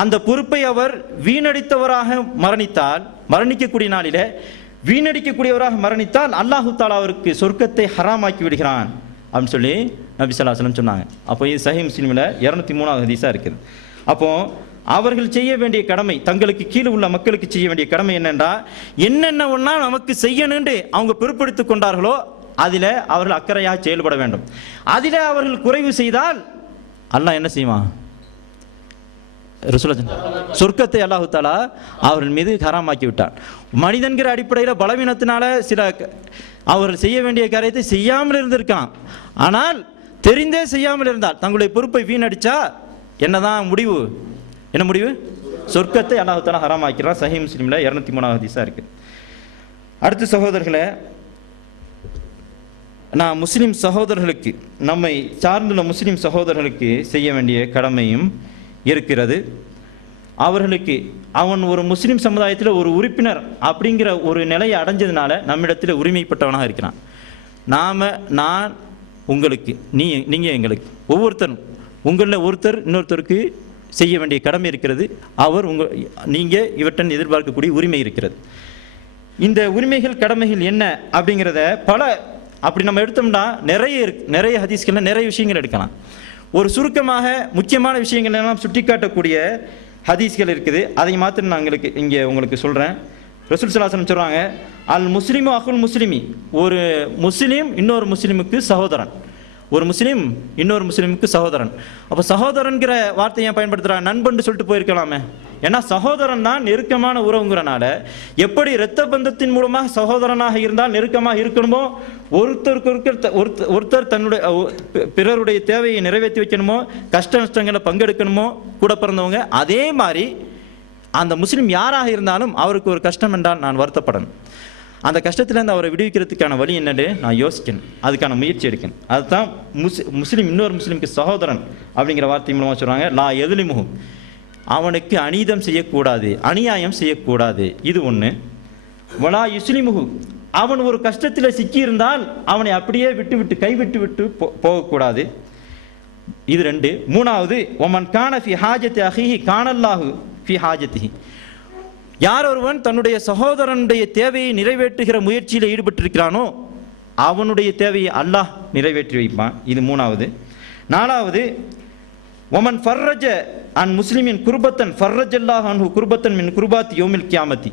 அந்த பொறுப்பை அவர் வீணடித்தவராக மரணித்தால், மரணிக்கக்கூடிய நாளில் வீணடிக்கக்கூடியவராக மரணித்தால் அல்லாஹ் தஆலா அவருக்கு சொர்க்கத்தை ஹராமாக்கி விடுகிறான் அப்படின்னு சொல்லி நபி ஸல்லல்லாஹு அலைஹி வஸல்லம் சொன்னாங்க. அப்போ இது சஹீஹ் முஸ்லிமில் 203வது ஹதீஸாக இருக்குது. அப்போ அவர்கள் செய்ய வேண்டிய கடமை, தங்களுக்கு கீழே உள்ள மக்களுக்கு செய்ய வேண்டிய கடமை என்னென்றா, என்னென்ன ஒன்றா நமக்கு செய்யணுண்டு அவங்க பொறுப்பெடுத்து கொண்டார்களோ அதில் அவர்கள் அக்கறையாக செயல்பட வேண்டும். அதில் அவர்கள் குறைவு செய்தால் அல்லாஹ் என்ன செய்வான்? சொர்க்கத்தை அல்லாஹ் தஆலா அவர்கள் மீது ஹராமாக்கி விட்டான். மனிதன்கிற அடிப்படையில் பலவீனத்தினால சில அவர்கள் செய்ய வேண்டிய காரியத்தை செய்யாமல் இருந்திருக்கலாம். ஆனால் தெரிந்தே செய்யாமல் இருந்தால், தங்களுடைய பொறுப்பை வீணடிச்சா என்னதான் முடிவு? என்ன முடிவு? சொர்க்கத்தை அல்லாஹ் தஆலா ஹராமாக்கிறான். சஹீஹ் முஸ்லிமில் 203வது ஹதீஸாக இருக்குது. அடுத்த சகோதரர்களே, நான் முஸ்லீம் சகோதரர்களுக்கு, நம்மை சார்ந்துள்ள முஸ்லீம் சகோதரர்களுக்கு செய்ய வேண்டிய கடமையும் இருக்கிறது. அவர்களுக்கு அவன் ஒரு முஸ்லீம் சமுதாயத்தில் ஒரு உறுப்பினர் அப்படிங்கிற ஒரு நிலையை அடைஞ்சதுனால நம்மிடத்தில் உரிமைப்பட்டவனாக இருக்கிறான். நான் உங்களுக்கு, நீங்கள் எங்களுக்கு, ஒவ்வொருத்தரும் உங்களில் ஒருத்தர் இன்னொருத்தருக்கு செய்ய வேண்டிய கடமை இருக்கிறது. அவர் நீங்கள் இவற்றை எதிர்பார்க்கக்கூடிய உரிமை இருக்கிறது. இந்த உரிமைகள் கடமைகள் என்ன அப்படிங்கிறத அப்படி நம்ம எடுத்தோம்னா நிறைய ஹதீஸ்களில் நிறைய விஷயங்கள் எடுக்கலாம். ஒரு சுருக்கமாக முக்கியமான விஷயங்கள் எல்லாம் சுட்டிக்காட்டக்கூடிய ஹதீஸ்கள் இருக்குது. அதை மாத்திரம் நான் உங்களுக்கு சொல்கிறேன். ரசூல் ஸல்லல்லாஹு அலைஹி வஸல்லம் சொல்கிறாங்க, அல் முஸ்லிமு அகுல் முஸ்லிமி, ஒரு முஸ்லீம் இன்னொரு முஸ்லீமுக்கு சகோதரன். ஒரு முஸ்லீம் இன்னொரு முஸ்லீமுக்கு சகோதரன். அப்போ சகோதரன்கிற வார்த்தையை பயன்படுத்துகிறாங்க, நண்பன் சொல்லிட்டு போயிருக்கலாமே. ஏன்னா சகோதரன் தான் நெருக்கமான உறவுங்கிறனால, எப்படி இரத்த பந்தத்தின் மூலமாக சகோதரனாக இருந்தால் நெருக்கமாக இருக்கணுமோ, ஒருத்தர் தன்னுடைய பிறருடைய தேவையை நிறைவேற்றி வைக்கணுமோ, கஷ்ட நஷ்டங்களை பங்கெடுக்கணுமோ கூட பிறந்தவங்க, அதே மாதிரி அந்த முஸ்லீம் யாராக இருந்தாலும் அவருக்கு ஒரு கஷ்டம் என்றால் நான் வருத்தப்படணும். அந்த கஷ்டத்திலேருந்து அவரை விடுவிக்கிறதுக்கான வழி என்னன்னு நான் யோசிக்கணும், அதுக்கான முயற்சி எடுக்கணும். அதுதான் முஸ்லீம் இன்னொரு முஸ்லீமுக்கு சகோதரன் அப்படிங்கிற வார்த்தை மூலமாக சொல்கிறாங்க. லா எதுலிமுகு, அவனுக்கு அநீதம் செய்யக்கூடாது, அநியாயம் செய்யக்கூடாது. இது ஒன்று. வலா யுஸ்லிமுகு, அவன் ஒரு கஷ்டத்தில் சிக்கியிருந்தால் அவனை அப்படியே கைவிட்டு போகக்கூடாது. இது 2. 3வது, ஒமன் கான ஃபி ஹாஜத்தி அஹிஹி கானல்லாஹு ஃபி ஹாஜத்திஹி, யார் ஒருவன் தன்னுடைய சகோதரனுடைய தேவையை நிறைவேற்றுகிற முயற்சியில் ஈடுபட்டிருக்கிறானோ அவனுடைய தேவையை அல்லாஹ் நிறைவேற்றி வைப்பான். இது 3வது. 4வது, ஒமன் ஃபர்ரஜ அன் முஸ்லிமின் குர்பத்தன் ஃபர்ரஜல்லாஹு அன்ஹு குர்பத்தன் மின் குர்பாத் யௌமில் கியாமத்தி,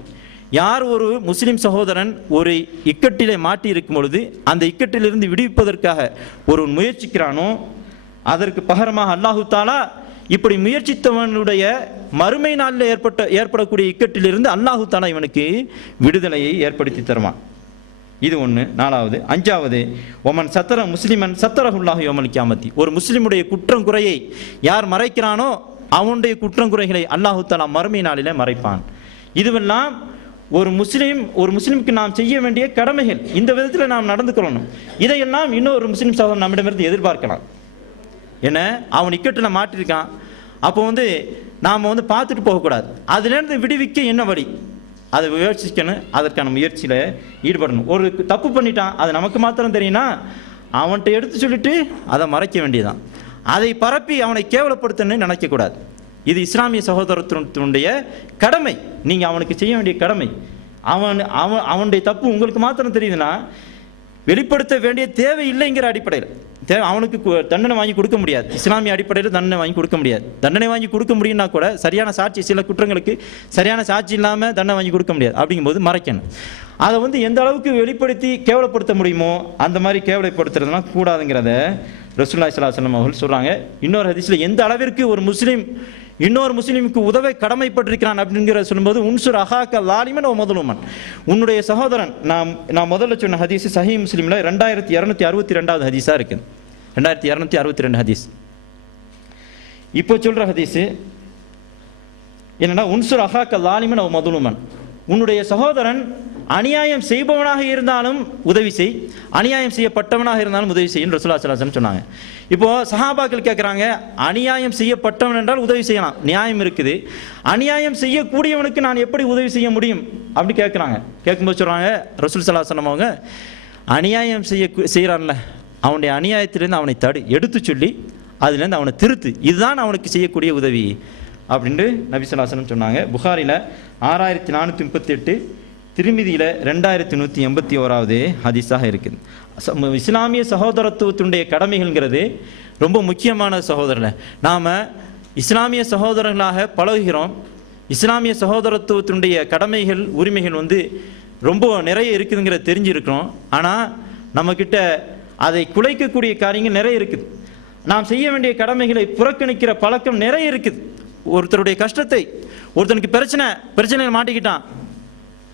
யார் ஒரு முஸ்லீம் சகோதரன் ஒரு இக்கட்டிலே மாட்டி இருக்கும் பொழுது அந்த இக்கட்டிலிருந்து விடுவிப்பதற்காக ஒரு முயற்சிக்கிறானோ அதற்கு பகரமாக அல்லாஹு தஆலா இப்படி முயற்சித்தவனுடைய மறுமை நாளில் ஏற்படக்கூடிய இக்கட்டிலிருந்து அல்லாஹு தஆலா இவனுக்கு விடுதலையை ஏற்படுத்தி தருவான். இது 1. 4வது. 5வது, ஒமன் சத்தர முஸ்லிமன் சத்தரஹுல்லாஹு யௌமல் கியாமத்தி, ஒரு முஸ்லிமுடைய குற்றம் குறையை யார் மறைக்கிறானோ அவனுடைய குற்றம் குறைகளை அல்லாஹு தஆலா மறுமை நாளில் மறைப்பான். இதுவெல்லாம் ஒரு முஸ்லீமுக்கு நாம் செய்ய வேண்டிய கடமைகள். இந்த விதத்தில் நாம் நடந்து கொள்ளணும். இதையெல்லாம் இன்னொரு முஸ்லீம் சகோதரன் நம்மிடமிருந்து எதிர்பார்க்கலாம். என்ன, அவன் இக்கட்டில் மாட்டிருக்கான், அப்போ நாம் பார்த்துட்டு போகக்கூடாது. அதுலேருந்து விடுவிக்க என்ன வழி, அதை முயற்சிக்கணும். அதற்கான முயற்சியில் ஈடுபடணும். ஒரு தப்பு பண்ணிட்டான், அது நமக்கு மாத்திரம் தெரியும்னா அவன்கிட்ட எடுத்து சொல்லிட்டு அதை மறைக்க வேண்டியதான். அதை பரப்பி அவனை கேவலப்படுத்தணும்னு நினைக்கக்கூடாது. இது இஸ்லாமிய சகோதரத்தினுடைய கடமை. நீங்கள் அவனுக்கு செய்ய வேண்டிய கடமை. அவனுடைய தப்பு உங்களுக்கு மாத்திரம் தெரியுதுன்னா வெளிப்படுத்த வேண்டிய தேவை இல்லைங்கிற அடிப்படையில் அவனுக்கு தண்டனை வாங்கி கொடுக்க முடியாது. இஸ்லாமிய அடிப்படையில் தண்டனை வாங்கி கொடுக்க முடியாது. தண்டனை வாங்கி கொடுக்க முடியும்னா கூட சரியான சாட்சி, சில குற்றங்களுக்கு சரியான சாட்சி இல்லாமல் தண்டனை வாங்கி கொடுக்க முடியாது. அப்படிங்கும்போது மறைக்கணும். அதை வந்து எந்த அளவுக்கு வெளிப்படுத்தி கேவலப்படுத்த முடியுமோ அந்த மாதிரி கேவலப்படுத்துறதுலாம் கூடாதுங்கிறத ரசூலுல்லாஹி ஸல்லல்லாஹு அலைஹி வஸல்லம் அவர்கள் சொல்கிறாங்க. இன்னொரு ஹதீஸில் எந்த அளவிற்கு ஒரு முஸ்லீம் இன்னொரு முஸ்லீமுக்கு உதவ கடமைப்பட்டிருக்கிறான் அப்படிங்கிறத சொல்லும்போது உன்சுர் அஹாக்க லாலிமன் ஓ முதலுமன், உன்னுடைய சகோதரன். நான் முதல்ல சொன்ன ஹதீஸ் சஹீஹ் முஸ்லிமில் 2262 ஹதீஸாக இருக்குது. 2262 ஹதீஸ். இப்போ சொல்கிற ஹதீஸு என்னன்னா, உன்சுர் அஹாக்க லாலிமன் ஓ முதலுமன், உன்னுடைய சகோதரன் அநியாயம் செய்பவனாக இருந்தாலும் உதவி செய், அநியாயம் செய்யப்பட்டவனாக இருந்தாலும் உதவி செய்யும் ரசூலுல்லாஹி ஸல்லல்லாஹு அலைஹி வஸல்லம் சொன்னாங்க. இப்போ சஹாபாக்கள் கேட்குறாங்க, அநியாயம் செய்யப்பட்டவன் என்றால் உதவி செய்யலாம், நியாயம் இருக்குது, அநியாயம் செய்யக்கூடியவனுக்கு நான் எப்படி உதவி செய்ய முடியும் அப்படி கேட்குறாங்க. கேட்கும்போது சொல்கிறாங்க ரசூல் ஸல்லல்லாஹு அலைஹி வஸல்லம் அவங்க, அநியாயம் செய்கிறான்ல அவனுடைய அநியாயத்திலேருந்து அவனை எடுத்து சொல்லி அதுலேருந்து அவனை திருத்து, இதுதான் அவனுக்கு செய்யக்கூடிய உதவி அப்படின்ட்டு நபி ஸல்லல்லாஹு அலைஹி வஸல்லம் சொன்னாங்க. புகாரில் 6438, திருமிதியில் 2181 ஹதீஸாக இருக்குது. இஸ்லாமிய சகோதரத்துவத்தினுடைய கடமைகள்ங்கிறது ரொம்ப முக்கியமான சகோதரர்கள். நாம் இஸ்லாமிய சகோதரர்களாக பழகுகிறோம். இஸ்லாமிய சகோதரத்துவத்தினுடைய கடமைகள் உரிமைகள் வந்து ரொம்ப நிறைய இருக்குதுங்கிறத தெரிஞ்சிருக்கிறோம். ஆனால் நம்மக்கிட்ட அதை குலைக்கக்கூடிய காரியங்கள் நிறைய இருக்குது. நாம் செய்ய வேண்டிய கடமைகளை புறக்கணிக்கிற பழக்கம் நிறைய இருக்குது. ஒருத்தருடைய கஷ்டத்தை, ஒருத்தனுக்கு பிரச்சனையில் மாட்டிக்கிட்டான்,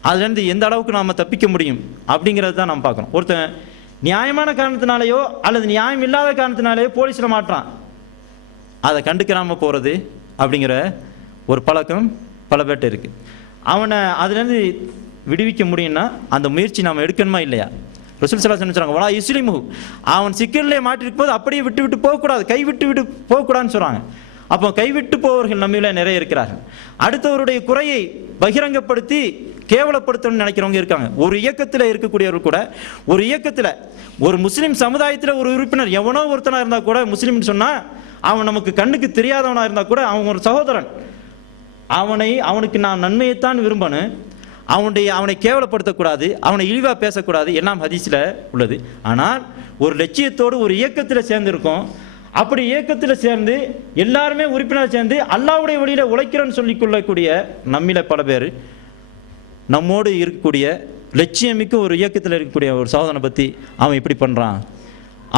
அதுலேருந்து எந்த அளவுக்கு நாம் தப்பிக்க முடியும் அப்படிங்கிறது தான் நாம் பார்க்குறோம். ஒருத்தன் நியாயமான காரணத்தினாலேயோ அல்லது நியாயம் இல்லாத காரணத்தினாலேயோ போலீஸில் மாட்டுறான், அதை கண்டுக்கிறாமல் போகிறது அப்படிங்கிற ஒரு பழக்கம் பல பேர்ட்ட இருக்குது. அவனை அதுலேருந்து விடுவிக்க முடியும்னா அந்த முயற்சி நாம் எடுக்கணுமா இல்லையா? ரசூல் ஸல்லல்லாஹு அலைஹி வஸல்லம் சொல்கிறாங்க, வலா யுஸ்லிமு, அவன் சிக்கல்லே மாட்டிருக்கும் போது அப்படியே விட்டு போகக்கூடாது, கைவிட்டு போகக்கூடாதுன்னு சொல்கிறாங்க. அப்போ கைவிட்டு போவர்கள் நம்மள நிறைய இருக்கிறார்கள். அடுத்தவருடைய குறையை பகிரங்கப்படுத்தி கேவலப்படுத்தணும்னு நினைக்கிறவங்க இருக்காங்க. ஒரு இயக்கத்தில் இருக்கக்கூடியவர்கள் கூட, ஒரு இயக்கத்தில் ஒரு முஸ்லீம் சமுதாயத்தில் ஒரு உறுப்பினர் எவனோ ஒருத்தனாக இருந்தால் கூட, முஸ்லீம்னு சொன்னால் அவன் நமக்கு கண்ணுக்கு தெரியாதவனாக இருந்தால் கூட அவன் ஒரு சகோதரன், அவனுக்கு நான் நன்மையைத்தான் விரும்பணும், அவனை கேவலப்படுத்தக்கூடாது, அவனை இழிவாக பேசக்கூடாது, எல்லாம் ஹதீஸில் உள்ளது. ஆனால் ஒரு லட்சியத்தோடு ஒரு இயக்கத்தில் சேர்ந்துருக்கோம். அப்படி இயக்கத்தில் சேர்ந்து எல்லாருமே உறுப்பினர் சேர்ந்து அல்லாஹ்வுடைய வழியில் உழைக்கிறோன்னு சொல்லிக் கொள்ளக்கூடிய நம்மில பல பேர், நம்மோடு இருக்கக்கூடிய லட்சியமிக்க ஒரு இயக்கத்தில் இருக்கக்கூடிய ஒரு சகோதரனை பற்றி அவன் இப்படி பண்ணுறான்,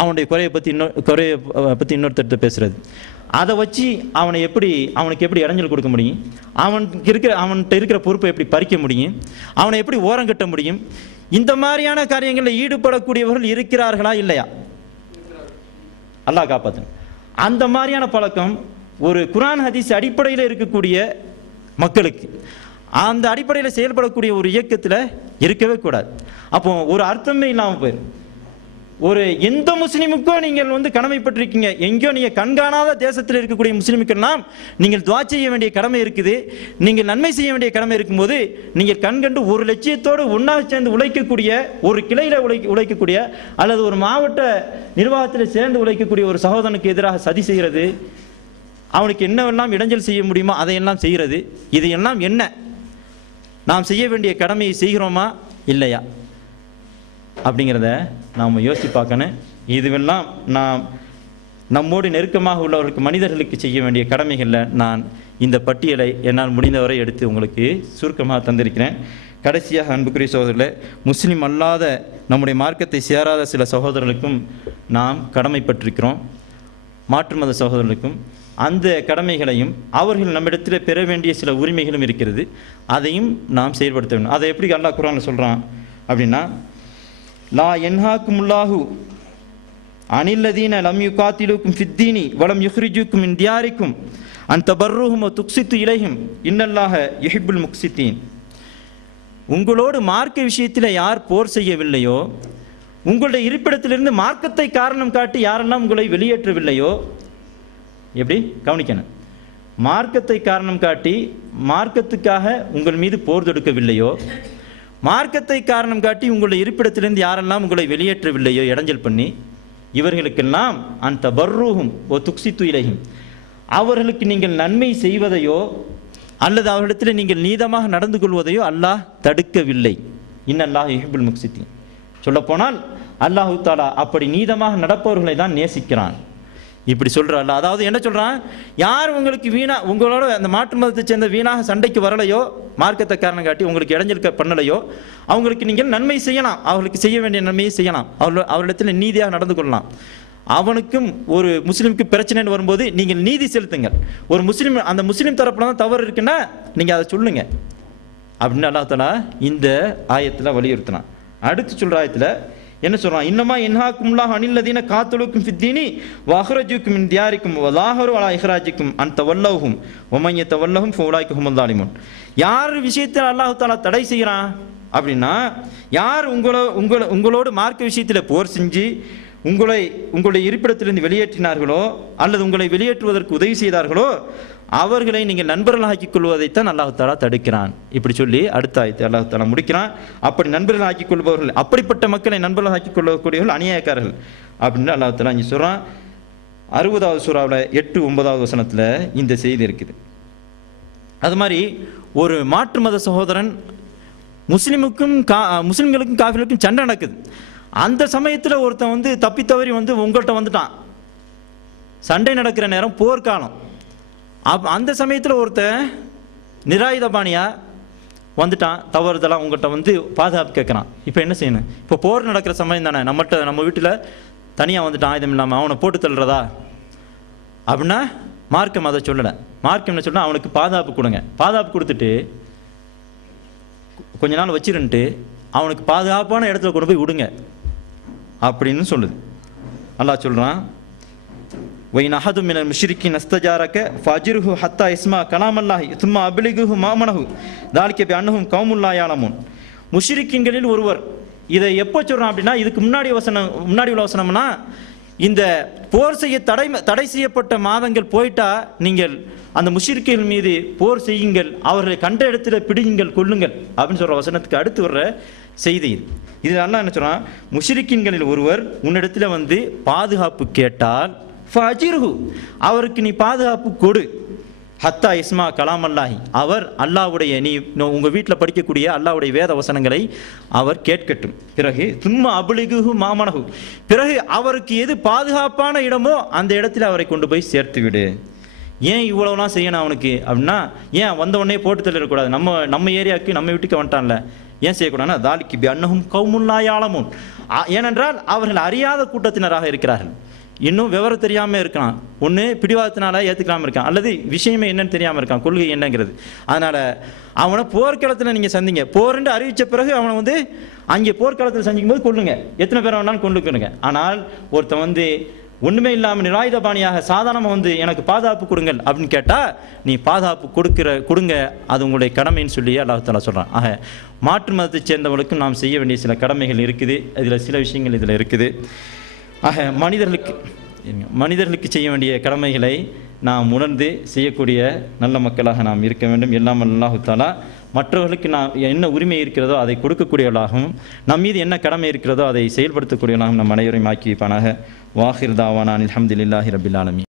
அவனுடைய குறையை பற்றி இன்னொருத்தர்கிட்ட பேசுகிறது, அதை வச்சு அவனுக்கு எப்படி இடைஞ்சல் கொடுக்க முடியும், அவன்கிட்ட இருக்கிற பொறுப்பை எப்படி பறிக்க முடியும், அவனை எப்படி ஓரங்கட்ட முடியும், இந்த மாதிரியான காரியங்களில் ஈடுபடக்கூடியவர்கள் இருக்கிறார்களா இல்லையா? அல்லாஹ் காப்பாற்று. அந்த மாதிரியான பழக்கம் ஒரு குர்ஆன் ஹதீஸ் அடிப்படையில் இருக்கக்கூடிய மக்களுக்கு, அந்த அடிப்படையில் செயல்படக்கூடிய ஒரு இயக்கத்தில் இருக்கவே கூடாது. அப்போ ஒரு அர்த்தமே இல்லாமல் போயிடும். ஒரு எந்த முஸ்லீமுக்கோ நீங்கள் வந்து கடமைப்பட்டிருக்கீங்க, எங்கேயோ நீங்கள் கண்காணாத தேசத்தில் இருக்கக்கூடிய முஸ்லீமுக்கெல்லாம் நீங்கள் துஆ செய்ய வேண்டிய கடமை இருக்குது, நீங்கள் நன்மை செய்ய வேண்டிய கடமை இருக்கும்போது நீங்கள் கண்கண்டு ஒரு லட்சியத்தோடு ஒன்றாக சேர்ந்து உழைக்கக்கூடிய, ஒரு கிளையில் உழைக்கக்கூடிய அல்லது ஒரு மாவட்ட நிர்வாகத்தில் சேர்ந்து உழைக்கக்கூடிய ஒரு சகோதரனுக்கு எதிராக சதி செய்கிறது, அவனுக்கு என்னவெல்லாம் இடைஞ்சல் செய்ய முடியுமோ அதையெல்லாம் செய்கிறது, இதையெல்லாம் என்ன நாம் செய்ய வேண்டிய கடமையை செய்கிறோமா இல்லையா அப்படிங்கிறத நாம் யோசித்து பார்க்கணும். இதுவெல்லாம் நாம் நம்மோடு நெருக்கமாக உள்ளவர்களுக்கு, மனிதர்களுக்கு செய்ய வேண்டிய கடமைகளில் நான் இந்த பட்டியலை என்னால் முடிந்தவரை எடுத்து உங்களுக்கு சுருக்கமாக தந்திருக்கிறேன். கடைசியாக அன்புக்குரிய சகோதரர்களே, முஸ்லீம் அல்லாத நம்முடைய மார்க்கத்தை சேராத சில சகோதரர்களுக்கும் நாம் கடமைப்பட்டிருக்கிறோம், மாற்று மத சகோதரர்களுக்கும். அந்த கடமைகளையும் அவர்கள் நம்மிடத்தில் பெற வேண்டிய சில உரிமைகளும் இருக்கிறது, அதையும் நாம் செயல்படுத்த வேண்டும். அதை எப்படி அல்லாஹ் குர்ஆனில் சொல்கிறான் அப்படின்னா, லா யன்ஹாக்குமுல்லாஹு அனில்லதீன லம் யுகாத்திலுக்கும் ஃபித்தீனி வலம் யுஹ்ரிஜுக்கும் மின் தியாரிக்கும் அன் தபர்ருஹும் வ துக்ஸித்து இலைஹிம் இன்னல்லாஹ யுஹிப்புல் முக்ஸித்தீன். உங்களோடு மார்க்க விஷயத்தில் யார் போர் செய்யவில்லையோ, உங்களுடைய இருப்பிடத்திலிருந்து மார்க்கத்தை காரணம் காட்டி யாரெல்லாம் உங்களை வெளியேற்றவில்லையோ, எப்படி கவனிக்கணும், மார்க்கத்தை காரணம் காட்டி மார்க்கத்துக்காக உங்கள் மீது போர் தொடுக்கவில்லையோ, மார்க்கத்தை காரணம் காட்டி உங்களுடைய இருப்பிடத்திலிருந்து யாரெல்லாம் உங்களை வெளியேற்றவில்லையோ இடைஞ்சல் பண்ணி, இவர்களுக்கெல்லாம் அந்த பர்ரூஹும் ஓ துக்ஸித்து இலைஹிம், அவர்களுக்கு நீங்கள் நன்மை செய்வதையோ அல்லது அவர்களிடத்தில் நீங்கள் நீதமாக நடந்து கொள்வதையோ அல்லாஹ் தடுக்கவில்லை. இன்னல்லாஹ் யுஹிப்புல் முக்ஸித்தீன். சொல்லப்போனால் அல்லாஹு தாலா அப்படி நீதமாக நடப்பவர்களை தான் நேசிக்கிறான். இப்படி சொல்கிறாள். அதாவது என்ன சொல்கிறான், யார் உங்களுக்கு உங்களோட அந்த மாற்று மதத்தை சேர்ந்த வீணாக சண்டைக்கு வரலையோ, மார்க்கத்தை காரணம் காட்டி உங்களுக்கு இடைஞ்சல் பண்ணலையோ, அவங்களுக்கு நீங்கள் நன்மை செய்யலாம், அவர்களுக்கு செய்ய வேண்டிய நன்மையை செய்யலாம், அவரிடத்தில் நீதியாக நடந்து கொள்ளலாம். அவனுக்கும் ஒரு முஸ்லீமுக்கு பிரச்சனைன்னு வரும்போது நீங்கள் நீதி செலுத்துங்கள். ஒரு முஸ்லீம் அந்த முஸ்லீம் தரப்புல தான் தவறு இருக்குன்னா நீங்கள் அதை சொல்லுங்க அப்படின்னு அல்லாஹ் தஆலா இந்த ஆயத்தில் வலியுறுத்தினான். அடுத்து சொல்கிற ஆயத்தில் என்ன சொல்கிறான், இன்னமா இன்ஹாக்குமுல்லாஹு அனில்லதீன காத்தலுக்கும் ஃபித்தீனி வஹ்ரஜுக்கும் மின் தியாரிக்கும் வலாஹரு அலா இஹ்ராஜிக்கும் அன் தவல்லஹும் வமன் யதவல்லஹும் ஃபஉலாயிக ஹுமுல் ஸாலிமூன். யார் விஷயத்தில் அல்லாஹ் தஆலா தடை செய்கிறான் அப்படின்னா, யார் உங்களோடு மார்க்க விஷயத்தில் போர் செஞ்சு உங்களுடைய இருப்பிடத்திலிருந்து வெளியேற்றினார்களோ அல்லது உங்களை வெளியேற்றுவதற்கு உதவி செய்தார்களோ அவர்களை நீங்கள் நண்பர்களாக்கிக் கொள்வதைத்தான் அல்லாஹ் தஆலா தடுக்கிறான். இப்படி சொல்லி அடுத்த ஆயத்தை அல்லாஹ் தஆலா முடிக்கிறான். அப்படி நண்பர்களாக்கிக் கொள்பவர்கள், அப்படிப்பட்ட மக்களை நண்பர்களாக்கிக் கொள்ளக்கூடியவர்கள் அநியாயக்காரர்கள் அப்படின்னு அல்லாஹ் தஆலா இங்கே சொல்கிறான். 60வது சூறாவில் 8, 9வது வசனத்தில் இந்த செய்தி இருக்குது. அது மாதிரி ஒரு மாற்று மத சகோதரன் முஸ்லிம்களுக்கும் காஃபிர்களுக்கும் சண்டை நடக்குது. அந்த சமயத்தில் ஒருத்தன் தப்பி தவறி உங்கள்கிட்ட வந்துட்டான். சண்டை நடக்கிற நேரம் போர்க்காலம். அந்த சமயத்தில் ஒருத்தன் நிராயுதபாணியா வந்துட்டான், தவறுதெல்லாம் உங்கள்கிட்ட பாதுகாப்பு கேட்குறான். இப்போ என்ன செய்யணும்? இப்போ போர் நடக்கிற சமயம் தானே, நம்ம வீட்டில் தனியாக வந்துட்டான் ஆயுதம் இல்லாமல், அவனை போட்டு தள்ளுறதா அப்படின்னா மார்க்கம் அதை சொல்லலை. மார்க்கம் என்ன சொன்னால், அவனுக்கு பாதுகாப்பு கொடுங்க, பாதுகாப்பு கொடுத்துட்டு கொஞ்ச நாள் வச்சிருந்துட்டு அவனுக்கு பாதுகாப்பான இடத்துல கொண்டு போய் விடுங்க அப்படின்னு சொல்லுது. அல்லாஹ் சொல்கிறான், وَإِنْ أَحَدٌ مِّنَ الْمُشْرِكِينَ اسْتَجَارَكَ فَأَجِرْهُ حَتَّى يَسْمَعَ كَلَامَ اللَّهِ ثُمَّ أَبْلِغْهُ مَأْمَنَهُ ذَلِكَ بِأَنَّهُمْ قَوْمٌ لَا يَعْلَمُونَ. முஷ்ரிக்கீன்களில் ஒருவர் இதை எப்போ சொல்கிறான் அப்படின்னா, இதுக்கு முன்னாடி உள்ள வசனம்னா, இந்த போர் செய்ய தடை செய்யப்பட்ட மாதங்கள் போயிட்டா நீங்கள் அந்த முஷ்ரிக்கீன்கள் மீது போர் செய்யுங்கள், அவர்களை கண்ட இடத்துல பிடியுங்கள், கொள்ளுங்கள் அப்படின்னு சொல்கிற வசனத்துக்கு அடுத்து வர்ற செய்தி இது. அல்லாஹ் என்ன சொல்கிறான், முஷ்ரிக்கீன்களில் ஒருவர் உன்னிடத்தில் பாதுகாப்பு கேட்டால் ஃபஅஜிர்ஹு, அவருக்கு நீ பாதுகாப்பு கொடு. ஹத்தா இஸ்மா கலாம் அல்லாஹி, அவர் அல்லாஹ்வுடைய உங்கள் வீட்டில் படிக்கக்கூடிய அல்லாஹ்வுடைய வேத வசனங்களை அவர் கேட்கட்டும். பிறகு தும்ம அபுலிகுஹு மாமனஹு, பிறகு அவருக்கு எது பாதுகாப்பான இடமோ அந்த இடத்துல அவரை கொண்டு போய் சேர்த்து விடு. ஏன் இவ்வளோலாம் செய்யணும் அவனுக்கு அப்படின்னா, ஏன் வந்த உடனே போட்டு தள்ளிடக்கூடாது, நம்ம ஏரியாவுக்கு நம்ம வீட்டுக்கு வந்துட்டான்ல, ஏன் செய்யக்கூடாதுன்னா தாலிக்கு பி அன்னஹும் கௌமுன் லா யஅலமூன், ஏனென்றால் அவர்கள் அறியாத கூட்டத்தினராக இருக்கிறார்கள். இன்னும் விவரம் தெரியாமல் இருக்கான், ஒன்று பிடிவாதத்தினால ஏற்றுக்காமல் இருக்கான், அல்லது விஷயமே என்னன்னு தெரியாமல் இருக்கான், கொள்கை என்னங்கிறது. அதனால் அவனை போர்க்களத்தில் நீங்கள் சந்திங்க, போர்ன்னு அறிவித்த பிறகு அவனை அங்கே போர்க்களத்தில் சந்திக்கும் போது கொள்ளுங்க, எத்தனை பேரை வேணாலும் கொண்டுக்கணுங்க. ஆனால் ஒருத்தன் ஒன்றுமே இல்லாமல் நிராயுதபாணியாக சாதாரணமாக எனக்கு பாதுகாப்பு கொடுங்கள் அப்படின்னு கேட்டால், நீ பாதுகாப்பு கொடுங்க, அது உங்களுடைய கடமைன்னு சொல்லி அல்லாஹ் தஆலா சொல்கிறான். ஆக மாற்று மதத்தை சேர்ந்தவர்களுக்கும் நாம் செய்ய வேண்டிய சில கடமைகள் இருக்குது, இதில் சில விஷயங்கள் இதில் இருக்குது. ஆக மனிதர்களுக்கு செய்ய வேண்டிய கடமைகளை நாம் உணர்ந்து செய்யக்கூடிய நல்ல மக்களாக நாம் இருக்க வேண்டும். எல்லாம் அல்லாஹ் தஆலா மற்றவர்களுக்கு நாம் என்ன உரிமை இருக்கிறதோ அதை கொடுக்கக்கூடியவர்களாகவும், நம் மீது என்ன கடமை இருக்கிறதோ அதை செயல்படுத்தக்கூடியவர்களாகவும் நம் அனைவரையும் ஆக்கி வைப்பானாக. வாஹிர் தாவானா அல்ஹம்துலில்லாஹி ரப்பில் ஆலமீன்.